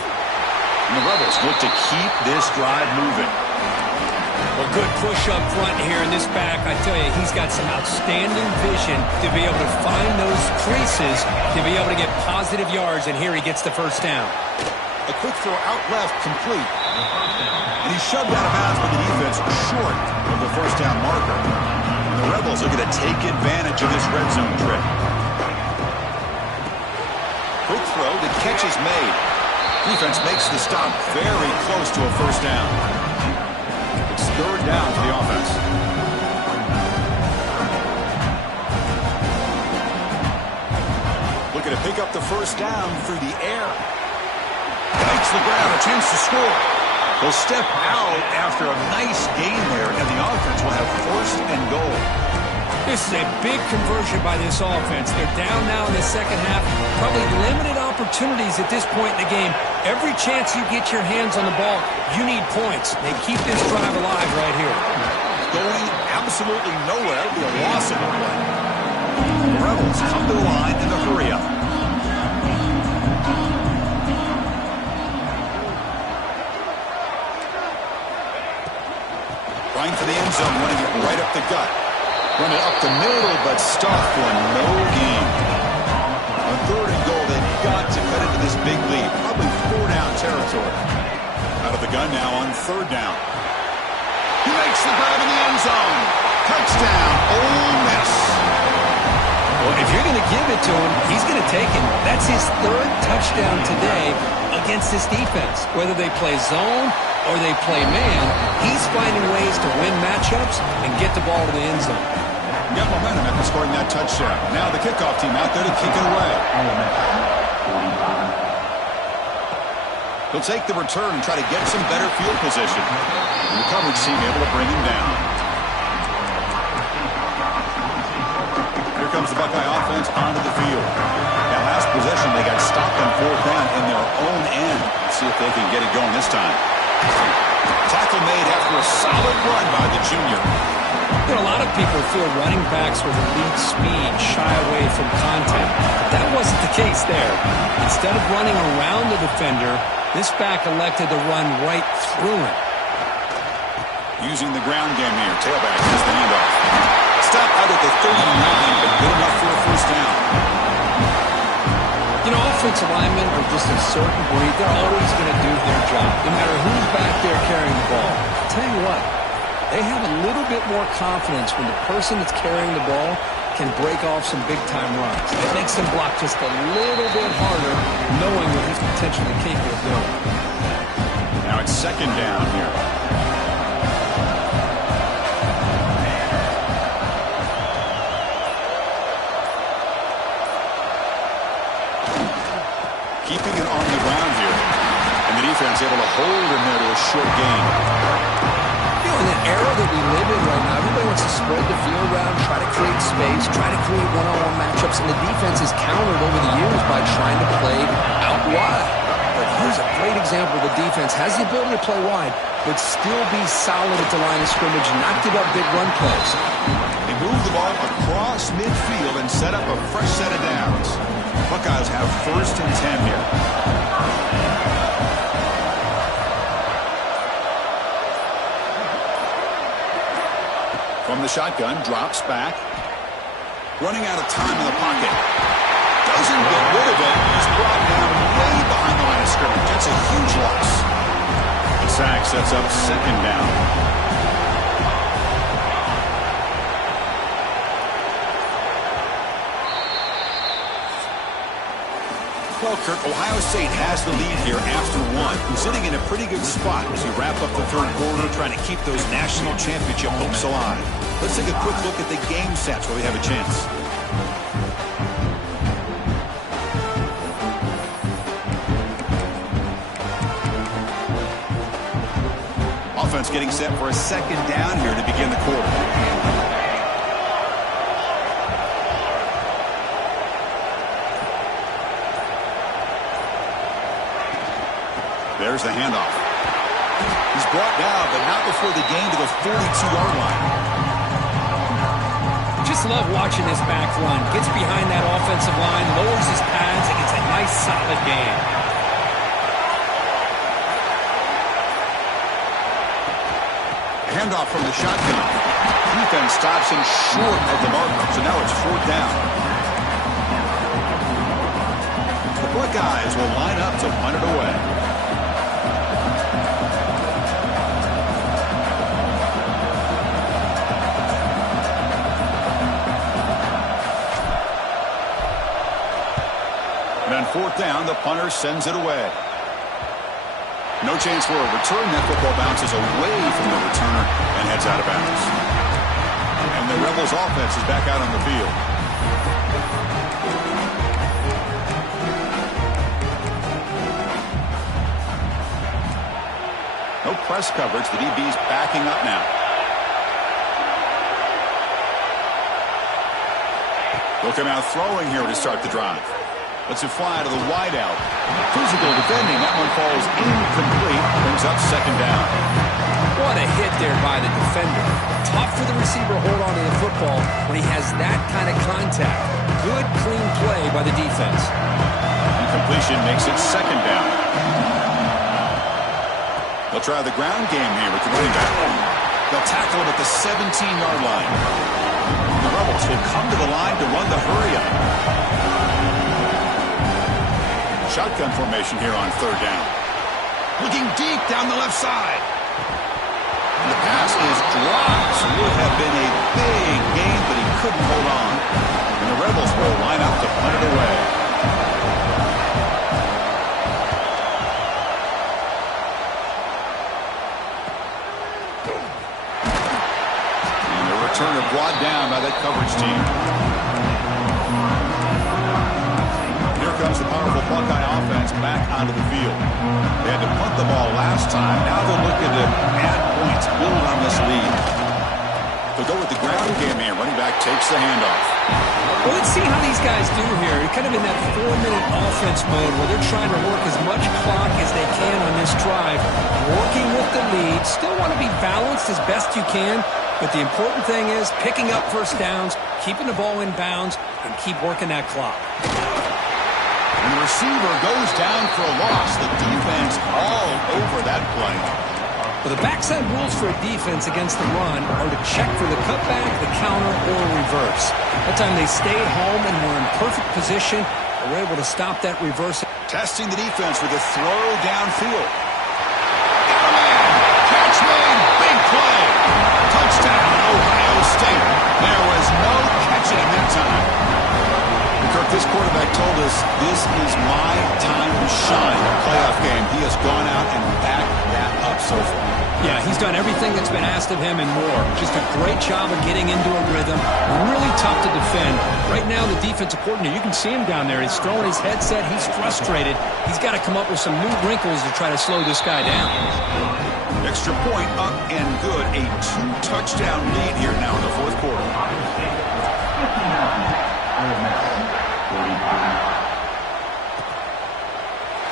And the Rebels look to keep this drive moving. Well, good push up front here in this back. I tell you, he's got some outstanding vision to be able to find those creases, to be able to get positive yards, and here he gets the first down. A quick throw out left, complete. And he's shoved out of bounds by the defense short of the first down marker. And the Rebels are going to take advantage of this red zone trip. Quick throw, the catch is made. Defense makes the stop very close to a first down. It's third down for the offense. Looking to pick up the first down through the air. Makes the grab, a chance to score. They'll step out after a nice gain there, and the offense will have first and goal. This is a big conversion by this offense. They're down now in the second half. Probably limited opportunities at this point in the game. Every chance you get your hands on the ball, you need points. They keep this drive alive right here. Going absolutely nowhere. It'll be a loss of the play. The Rebels come to the line in a hurry up. Trying for the end zone, running it right up the gut. Run it up the middle, but stuffed for no gain. On third and goal, they've got to cut into this big lead. Probably 4-down territory. Out of the gun now on third down. He makes the grab in the end zone. Touchdown, Ole Miss. Well, if you're going to give it to him, he's going to take it. That's his third touchdown today against this defense. Whether they play zone or they play man, he's finding ways to win matchups and get the ball to the end zone. Got momentum after scoring that touchdown. Now the kickoff team out there to kick it away. He'll take the return and try to get some better field position. And the coverage team able to bring him down. Here comes the Buckeye offense onto the field. That last possession, they got stopped on fourth down in their own end. Let's see if they can get it going this time. Tackle made after a solid run by the junior. You know, a lot of people feel running backs with elite speed shy away from contact. But that wasn't the case there. Instead of running around the defender, this back elected to run right through him. Using the ground game here. Tailback has the handoff. Stop out at the 39, but good enough for a first down. You know, offensive linemen are just a certain breed. They're always going to do their job, no matter who's back there carrying the ball. I'll tell you what, they have a little bit more confidence when the person that's carrying the ball can break off some big-time runs. It makes them block just a little bit harder, knowing what he's potentially capable of doing. Now it's second down here. Keeping it on the ground here. And the defense able to hold him there to a short gain. You know, in the era that we live in right now, everybody wants to spread the field around, try to create space, try to create one-on-one matchups, and the defense has countered over the years by trying to play out wide. But here's a great example. The defense has the ability to play wide, but still be solid at the line of scrimmage, not give up big run plays. They move the ball across midfield and set up a fresh set of downs. Buckeyes have 1st and 10 here. From the shotgun, drops back. Running out of time in the pocket. Doesn't get rid of it. He's brought down way behind the line of scrimmage. That's a huge loss. The sack sets up second down. Well, Kirk, Ohio State has the lead here after one. Who's sitting in a pretty good spot as we wrap up the third quarter, trying to keep those national championship hopes alive. Let's take a quick look at the game stats where we have a chance. Offense getting set for a second down here to begin the quarter. There's the handoff. He's brought down, but not before the gain to the 42-yard line. Just love watching this back run. Gets behind that offensive line, lowers his pads, and gets a nice solid gain. Handoff from the shotgun. Defense stops him short of the marker, so now it's 4th down. The Buckeyes will line up to punt it away. And on 4th down, the punter sends it away. No chance for a return. That football bounces away from the returner and heads out of bounds. And the Rebels offense is back out on the field. No press coverage. The DB's backing up now. They'll come out throwing here to start the drive. Lets it fly to the wideout. Physical defending. That one falls incomplete. Brings up second down. What a hit there by the defender. Tough for the receiver to hold on to the football when he has that kind of contact. Good, clean play by the defense. Incompletion makes it second down. They'll try the ground game here with the running back. They'll tackle him at the 17-yard line. The Rebels will come to the line to run the hurry-up. Shotgun formation here on 3rd down. Looking deep down the left side. And the pass is dropped. So it would have been a big gain, but he couldn't hold on. And the Rebels will line up to punt it away. And the returner brought down by that coverage team. Comes the powerful Buckeye offense back onto the field. They had to punt the ball last time. Now they're looking to add points, build on this lead. They'll go with the ground game here. Running back takes the handoff. Well, let's see how these guys do here. They're kind of in that 4-minute offense mode where they're trying to work as much clock as they can on this drive, working with the lead. Still want to be balanced as best you can, but the important thing is picking up first downs, keeping the ball in bounds, and keep working that clock. And the receiver goes down for a loss. The defense all over that play. Well, the backside rules for a defense against the run are to check for the cutback, the counter, or reverse. That time they stayed home and were in perfect position and were able to stop that reverse. Testing the defense with a throw downfield. Got a man. Catch made. Big play. Touchdown, Ohio State. There was no catching him that time. Kirk, this quarterback told us this is my time to shine. A playoff game. He has gone out and backed that up so far. Yeah, he's done everything that's been asked of him and more. Just a great job of getting into a rhythm. Really tough to defend. Right now, the defensive coordinator, you can see him down there. He's throwing his headset. He's frustrated. He's got to come up with some new wrinkles to try to slow this guy down. Extra point up and good. A 2-touchdown lead here now in the fourth quarter.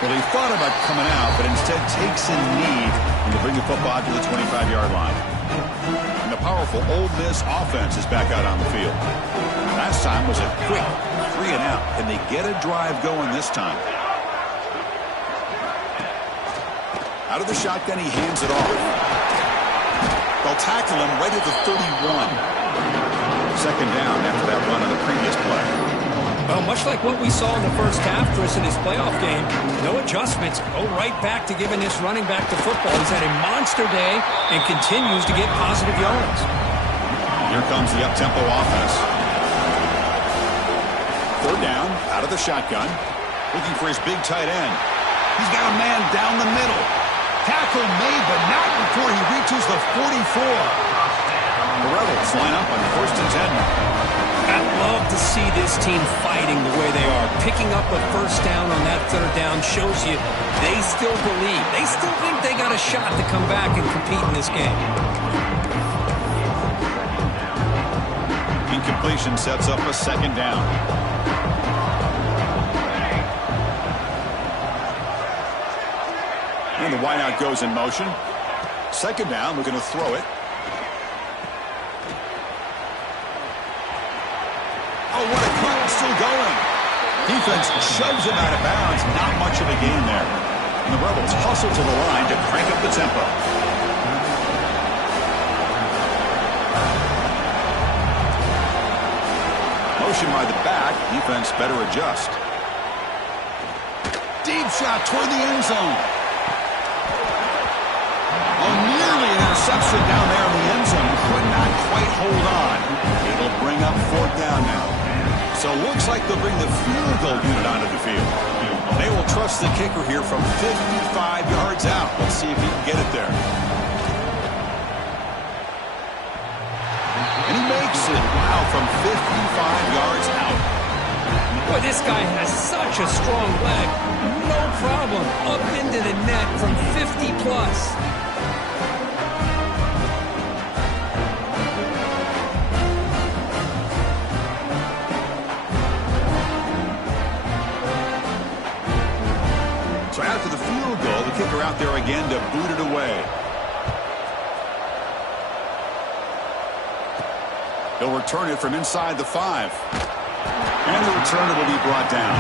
Well, he thought about coming out, but instead takes a knee and to bring the football to the 25-yard line. And the powerful Ole Miss offense is back out on the field. Last time was a quick 3-and-out. Can they get a drive going this time? Out of the shotgun, he hands it off. They'll tackle him right at the 31. Second down after that run on the previous play. Well, much like what we saw in the first half, Chris, in his playoff game, no adjustments. Go right back to giving this running back to football. He's had a monster day and continues to get positive yards. Here comes the up-tempo offense. Third down, out of the shotgun. Looking for his big tight end. He's got a man down the middle. Tackle made, but not before he reaches the 44. The Rebels line up on 1st and 10 now. I'd love to see this team fighting the way they are. Picking up a first down on that third down shows you they still believe. They still think they got a shot to come back and compete in this game. Incompletion sets up a second down. And the wideout goes in motion. Second down, we're going to throw it. Oh, what a cut, still going. Defense shoves him out of bounds. Not much of a gain there. And the Rebels hustle to the line to crank up the tempo. Motion by the back. Defense better adjust. Deep shot toward the end zone. Oh, nearly an interception down there in the end zone. Could not quite hold on. It'll bring up fourth down now. So it looks like they'll bring the field goal unit onto the field. They will trust the kicker here from 55 yards out. Let's see if he can get it there. And he makes it. Wow, from 55 yards out. Boy, this guy has such a strong leg. No problem. Up into the net from 50 plus. So after the field goal, the kicker out there again to boot it away. He'll return it from inside the 5. And the returner will be brought down.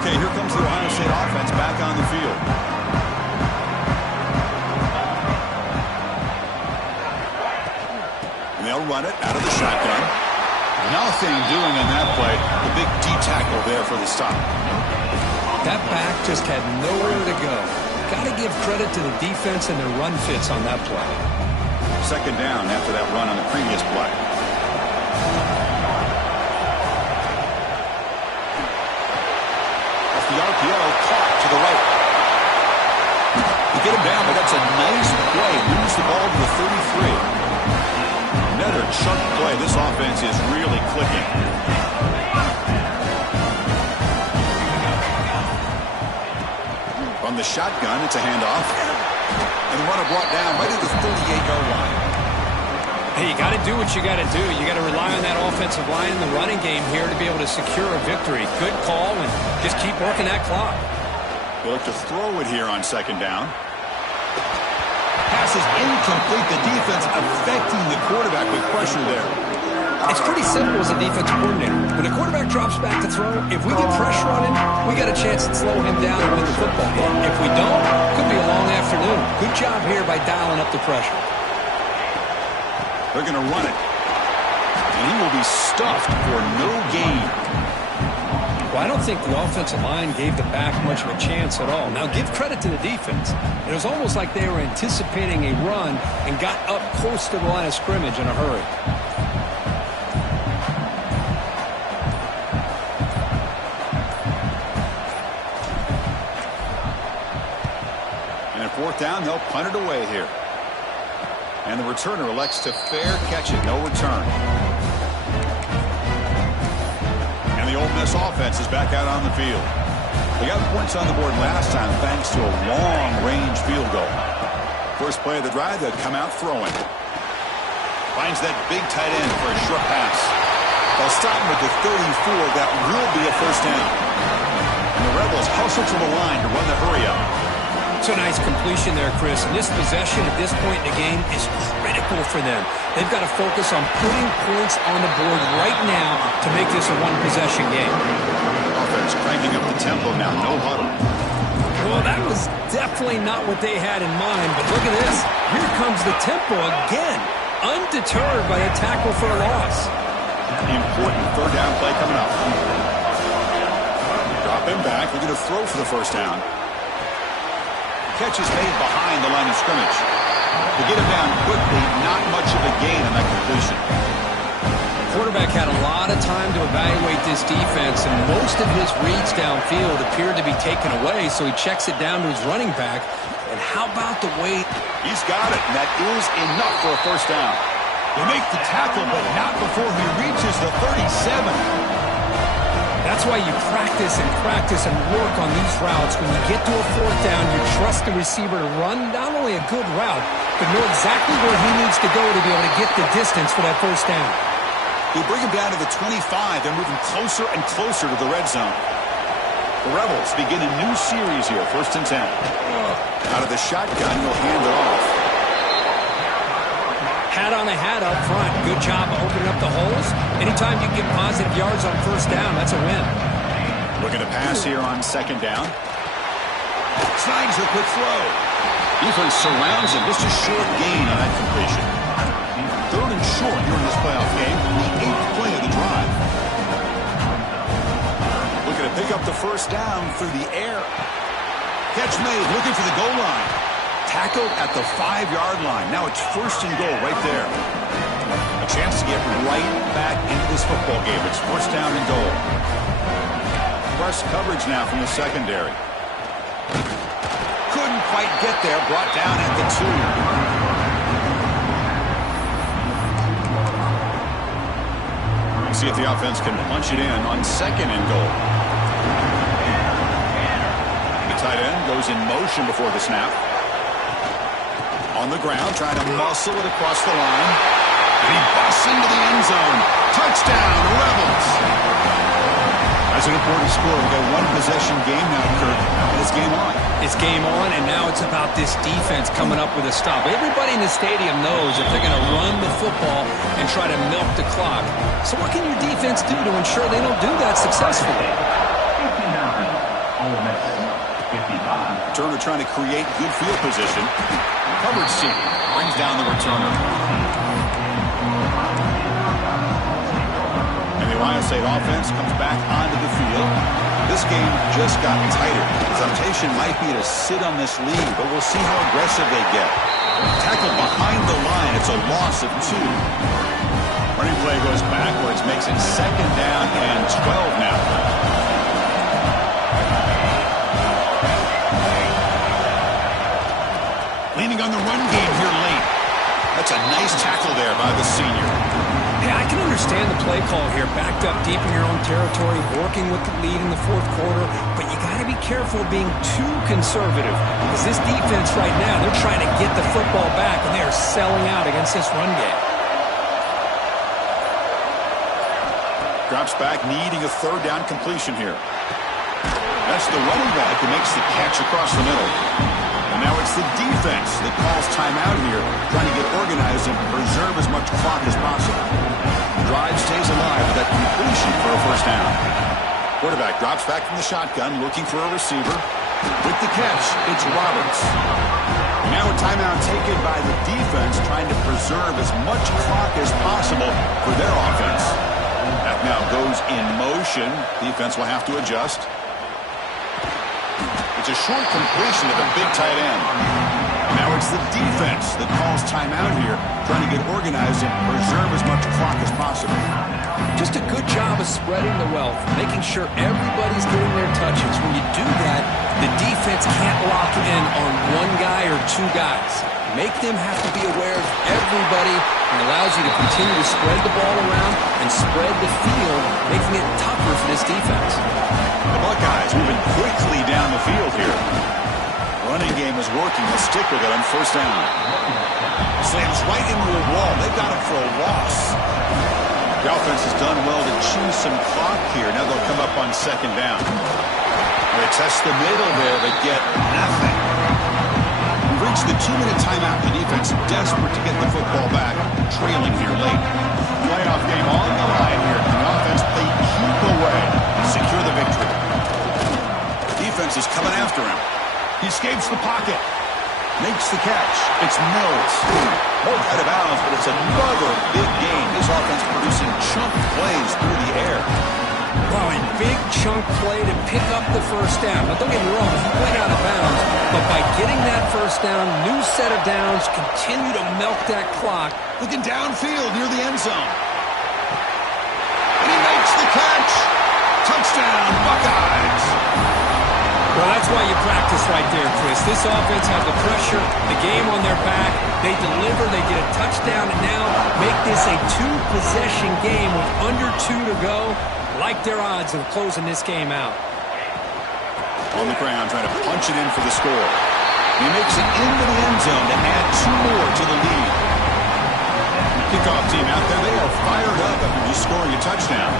Okay, here comes the Ohio State offense back on the field. And they'll run it out of the shotgun. Nothing doing on that play. The big D tackle there for the stop. That back just had nowhere to go. Got to give credit to the defense and their run fits on that play. Second down after that run on the previous play. Off the RPO, caught to the right. You get him down, but that's a nice play. Moves the ball to the 33. Another chunk play. This offense is really clicking. From From the shotgun, it's a handoff. And the runner brought down right at the 38-yard line. Hey, you got to do what you got to do. You got to rely on that offensive line in the running game here to be able to secure a victory. Good call, and just keep working that clock. They look to throw it here on second down. Pass is incomplete. The defense affecting the quarterback with pressure there. It's pretty simple as a defensive coordinator. When the quarterback drops back to throw, if we get pressure on him, we got a chance to slow him down and win the football game. If we don't, it could be a long afternoon. Good job here by dialing up the pressure. They're going to run it. And he will be stuffed for no gain. Well, I don't think the offensive line gave the back much of a chance at all. Now, give credit to the defense. It was almost like they were anticipating a run and got up close to the line of scrimmage in a hurry. And at fourth down, they'll punt it away here. And the returner elects to fair catch it. No return. And the Ole Miss offense is back out on the field. They got points on the board last time thanks to a long-range field goal. First play of the drive, they'll come out throwing. Finds that big tight end for a short pass. They'll stop him at the 34. That will be a first down. And the Rebels hustle to the line to run the hurry up. It's a nice completion there, Chris. And this possession at this point in the game is critical for them. They've got to focus on putting points on the board right now to make this a one-possession game. Offense cranking up the tempo now. No huddle. Well, that was definitely not what they had in mind. But look at this. Here comes the tempo again. Undeterred by the tackle for a loss. The important third down play coming up. Drop him back. We're going to throw for the first down. Catch is made behind the line of scrimmage. To get him down quickly, not much of a gain on that completion. Quarterback had a lot of time to evaluate this defense, and most of his reads downfield appeared to be taken away, so he checks it down to his running back. And how about the way... He's got it, and that is enough for a first down. They make the tackle, but not before he reaches the 37. That's why you practice and work on these routes. When you get to a fourth down, you trust the receiver to run not only a good route, but know exactly where he needs to go to be able to get the distance for that first down. They bring him down to the 25. They're moving closer and closer to the red zone. The Rebels begin a new series here, 1st and 10. Out of the shotgun, he'll hand it off. Hat on a hat up front. Good job of opening up the holes. Anytime you get positive yards on first down, that's a win. Looking to pass here on second down. Snags a quick throw. Defense surrounds him. Just a short gain on that completion. 3rd and short here in this playoff game. The 8th play of the drive. Looking to pick up the first down through the air. Catch made. Looking for the goal line. Tackled at the 5-yard line. Now it's 1st and goal right there. A chance to get right back into this football game. It's 1st down and goal. Press coverage now from the secondary. Couldn't quite get there. Brought down at the 2. See if the offense can punch it in on 2nd and goal. The tight end goes in motion before the snap. On the ground, trying to muscle it across the line. And he busts into the end zone. Touchdown, Rebels. That's an important score. We've got one possession game now, Kirk. And it's game on. It's game on, and now it's about this defense coming up with a stop. Everybody in the stadium knows if they're going to run the football and try to milk the clock. So what can your defense do to ensure they don't do that successfully? Turner trying to create good field position. Coverage team brings down the returner. And the Ohio State offense comes back onto the field. This game just got tighter. The temptation might be to sit on this lead, but we'll see how aggressive they get. Tackled behind the line. It's a loss of 2. Running play goes backwards, makes it 2nd down and 12 now. Leaning on the run game here late. That's a nice tackle there by the senior. Yeah, I can understand the play call here. Backed up deep in your own territory, working with the lead in the fourth quarter. But you got to be careful being too conservative. Because this defense right now, they're trying to get the football back, and they are selling out against this run game. Drops back, needing a third down completion here. That's the running back who makes the catch across the middle. And now it's the defense that calls timeout here, trying to get organized and preserve as much clock as possible. Drive stays alive with that completion for a first down. Quarterback drops back from the shotgun, looking for a receiver. With the catch, it's Roberts. Now a timeout taken by the defense, trying to preserve as much clock as possible for their offense. That now goes in motion. Defense will have to adjust. It's a short completion to the big tight end. Now it's the defense that calls timeout here, trying to get organized and preserve as much clock as possible. Just a good job of spreading the wealth, making sure everybody's getting their touches. When you do that, the defense can't lock in on one guy or two guys. Make them have to be aware of everybody, and allows you to continue to spread the ball around and spread the field, making it tougher for this defense. The Buckeyes moving quickly down the field here. Running game is working. They'll stick with it on first down. Slams right into a wall. They've got him for a loss. The offense has done well to chew some clock here. Now they'll come up on second down. They test the middle there, but get nothing. We've reached the 2-minute timeout. The defense desperate to get the football back, trailing here late. Playoff game on the line here. The offense played keep away, secure the victory. Defense is coming after him. He escapes the pocket. Makes the catch. It's Mills. Moved out of bounds, but it's another big game. This offense producing chunk plays through the air. Well, a big chunk play to pick up the first down. But don't get me wrong, he went out of bounds. But by getting that first down, new set of downs, continue to milk that clock. Looking downfield near the end zone. And he makes the catch. Touchdown, Buckeyes. Well, that's why you practice right there, Chris. This offense has the pressure, the game on their back. They deliver, they get a touchdown, and now make this a two-possession game with under 2 to go. Like their odds of closing this game out. On the ground, trying to punch it in for the score. He makes it into the end zone to add 2 more to the lead. Kickoff team out there, they are fired up after just scoring a touchdown.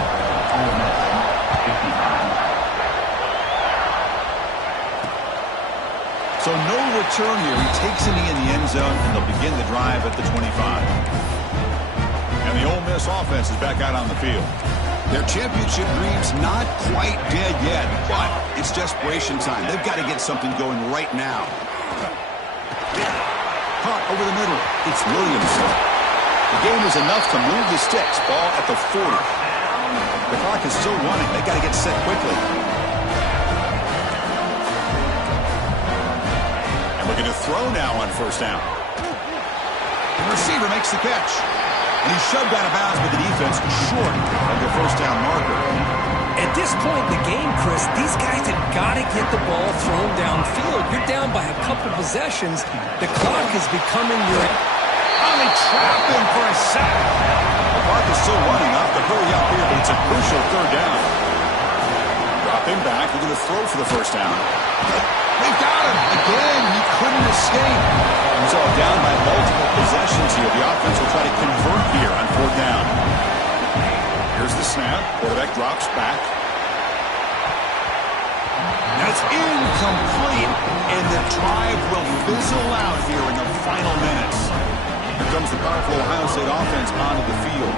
So no return here. He takes it in the end zone, and they'll begin the drive at the 25. And the Ole Miss offense is back out on the field. Their championship dreams not quite dead yet, but it's desperation time. They've got to get something going right now. Caught over the middle. It's Williamson. The game is enough to move the sticks. Ball at the 40. The clock is still running. They've got to get set quickly. And we're going to throw now on first down. The receiver makes the catch. And he's shoved out of bounds with the defense short of the first down marker. At this point in the game, Chris, these guys have got to get the ball thrown downfield. You're down by a couple possessions. The clock is becoming your... Oh, they trap him for a sack. The clock is still running. Off to hurry up here, but it's a crucial third down. Drop him back. They're going to throw for the first down. They've got him. Again, he couldn't escape. So down by multiple possessions here. The offense will try to convert here on fourth down. Here's the snap. Quarterback drops back. That's incomplete. And the drive will fizzle out here in the final minutes. Here comes the powerful Ohio State offense onto the field.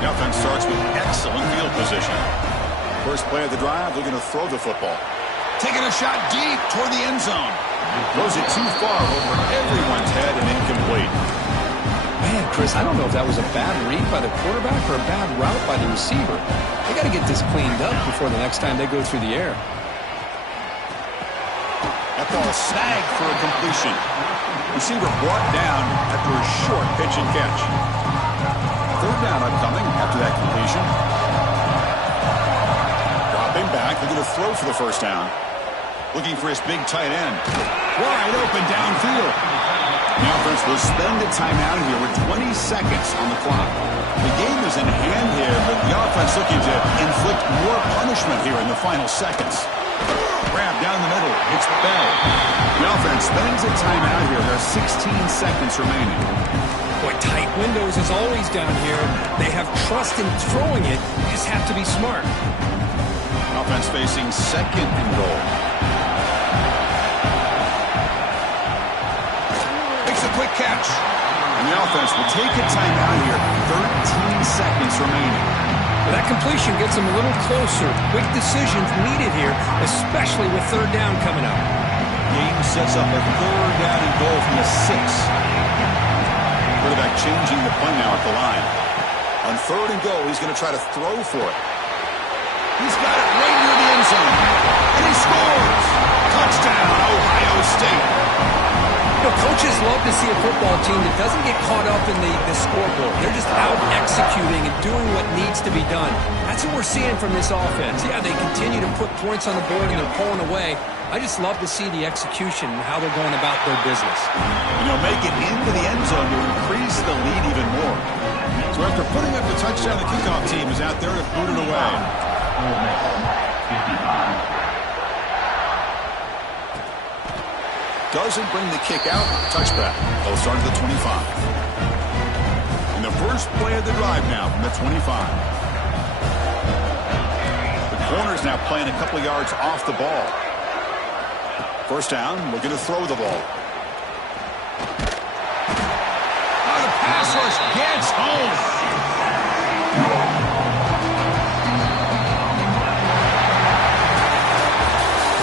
The offense starts with excellent field position. First play of the drive, they're going to throw the football. Taking a shot deep toward the end zone. Throws it too far over everyone's head and incomplete. Man, Chris, I don't know if that was a bad read by the quarterback or a bad route by the receiver. They got to get this cleaned up before the next time they go through the air. That ball snagged for a completion. Receiver brought down after a short pitch and catch. Third down upcoming after that completion. Dropping back, they're going to throw for the first down. Looking for his big tight end. Wide open downfield. The offense offense will spend a timeout here with 20 seconds on the clock. The game is in hand here, but the offense looking to inflict more punishment here in the final seconds. Grab down the middle. It's Bell. The offense spends a timeout here. There are 16 seconds remaining. Boy, tight windows is always down here. They have trust in throwing it. You just have to be smart. Offense facing second and goal. Makes a quick catch. And the offense will take a timeout here. 13 seconds remaining. Well, that completion gets them a little closer. Quick decisions needed here, especially with third down coming up. Game sets up a third down and goal from the 6. Quarterback changing the play now at the line. On third and goal, he's going to try to throw for it. He's got it right near the end zone. And he scores! Touchdown, Ohio State. You know, coaches love to see a football team that doesn't get caught up in the scoreboard. They're just out executing and doing what needs to be done. That's what we're seeing from this offense. Yeah, they continue to put points on the board and they're pulling away. I just love to see the execution and how they're going about their business. You know, make it into the end zone to increase the lead even more. So after putting up the touchdown, the kickoff team is out there to boot it away. Doesn't bring the kick out. Touchback. They'll start at the 25. And the first play of the drive now from the 25. The corner's now playing a couple of yards off the ball. First down, looking to throw the ball. Oh, the pass rush gets home.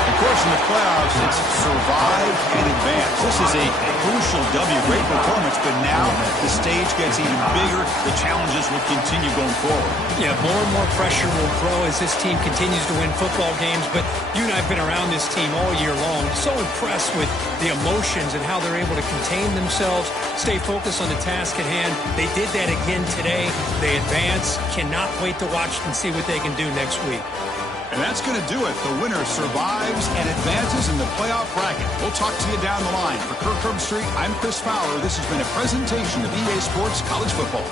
Of course, in the playoffs, it's survive and advance. This is a crucial W. Great performance, but now the stage gets even bigger. The challenges will continue going forward. Yeah, more and more pressure will grow as this team continues to win football games, but you and I have been around this team all year long. So impressed with the emotions and how they're able to contain themselves, stay focused on the task at hand. They did that again today. They advance. Cannot wait to watch and see what they can do next week. And that's going to do it. The winner survives and advances in the playoff bracket. We'll talk to you down the line. For Kirk Herbstreit, I'm Chris Fowler. This has been a presentation of EA Sports College Football.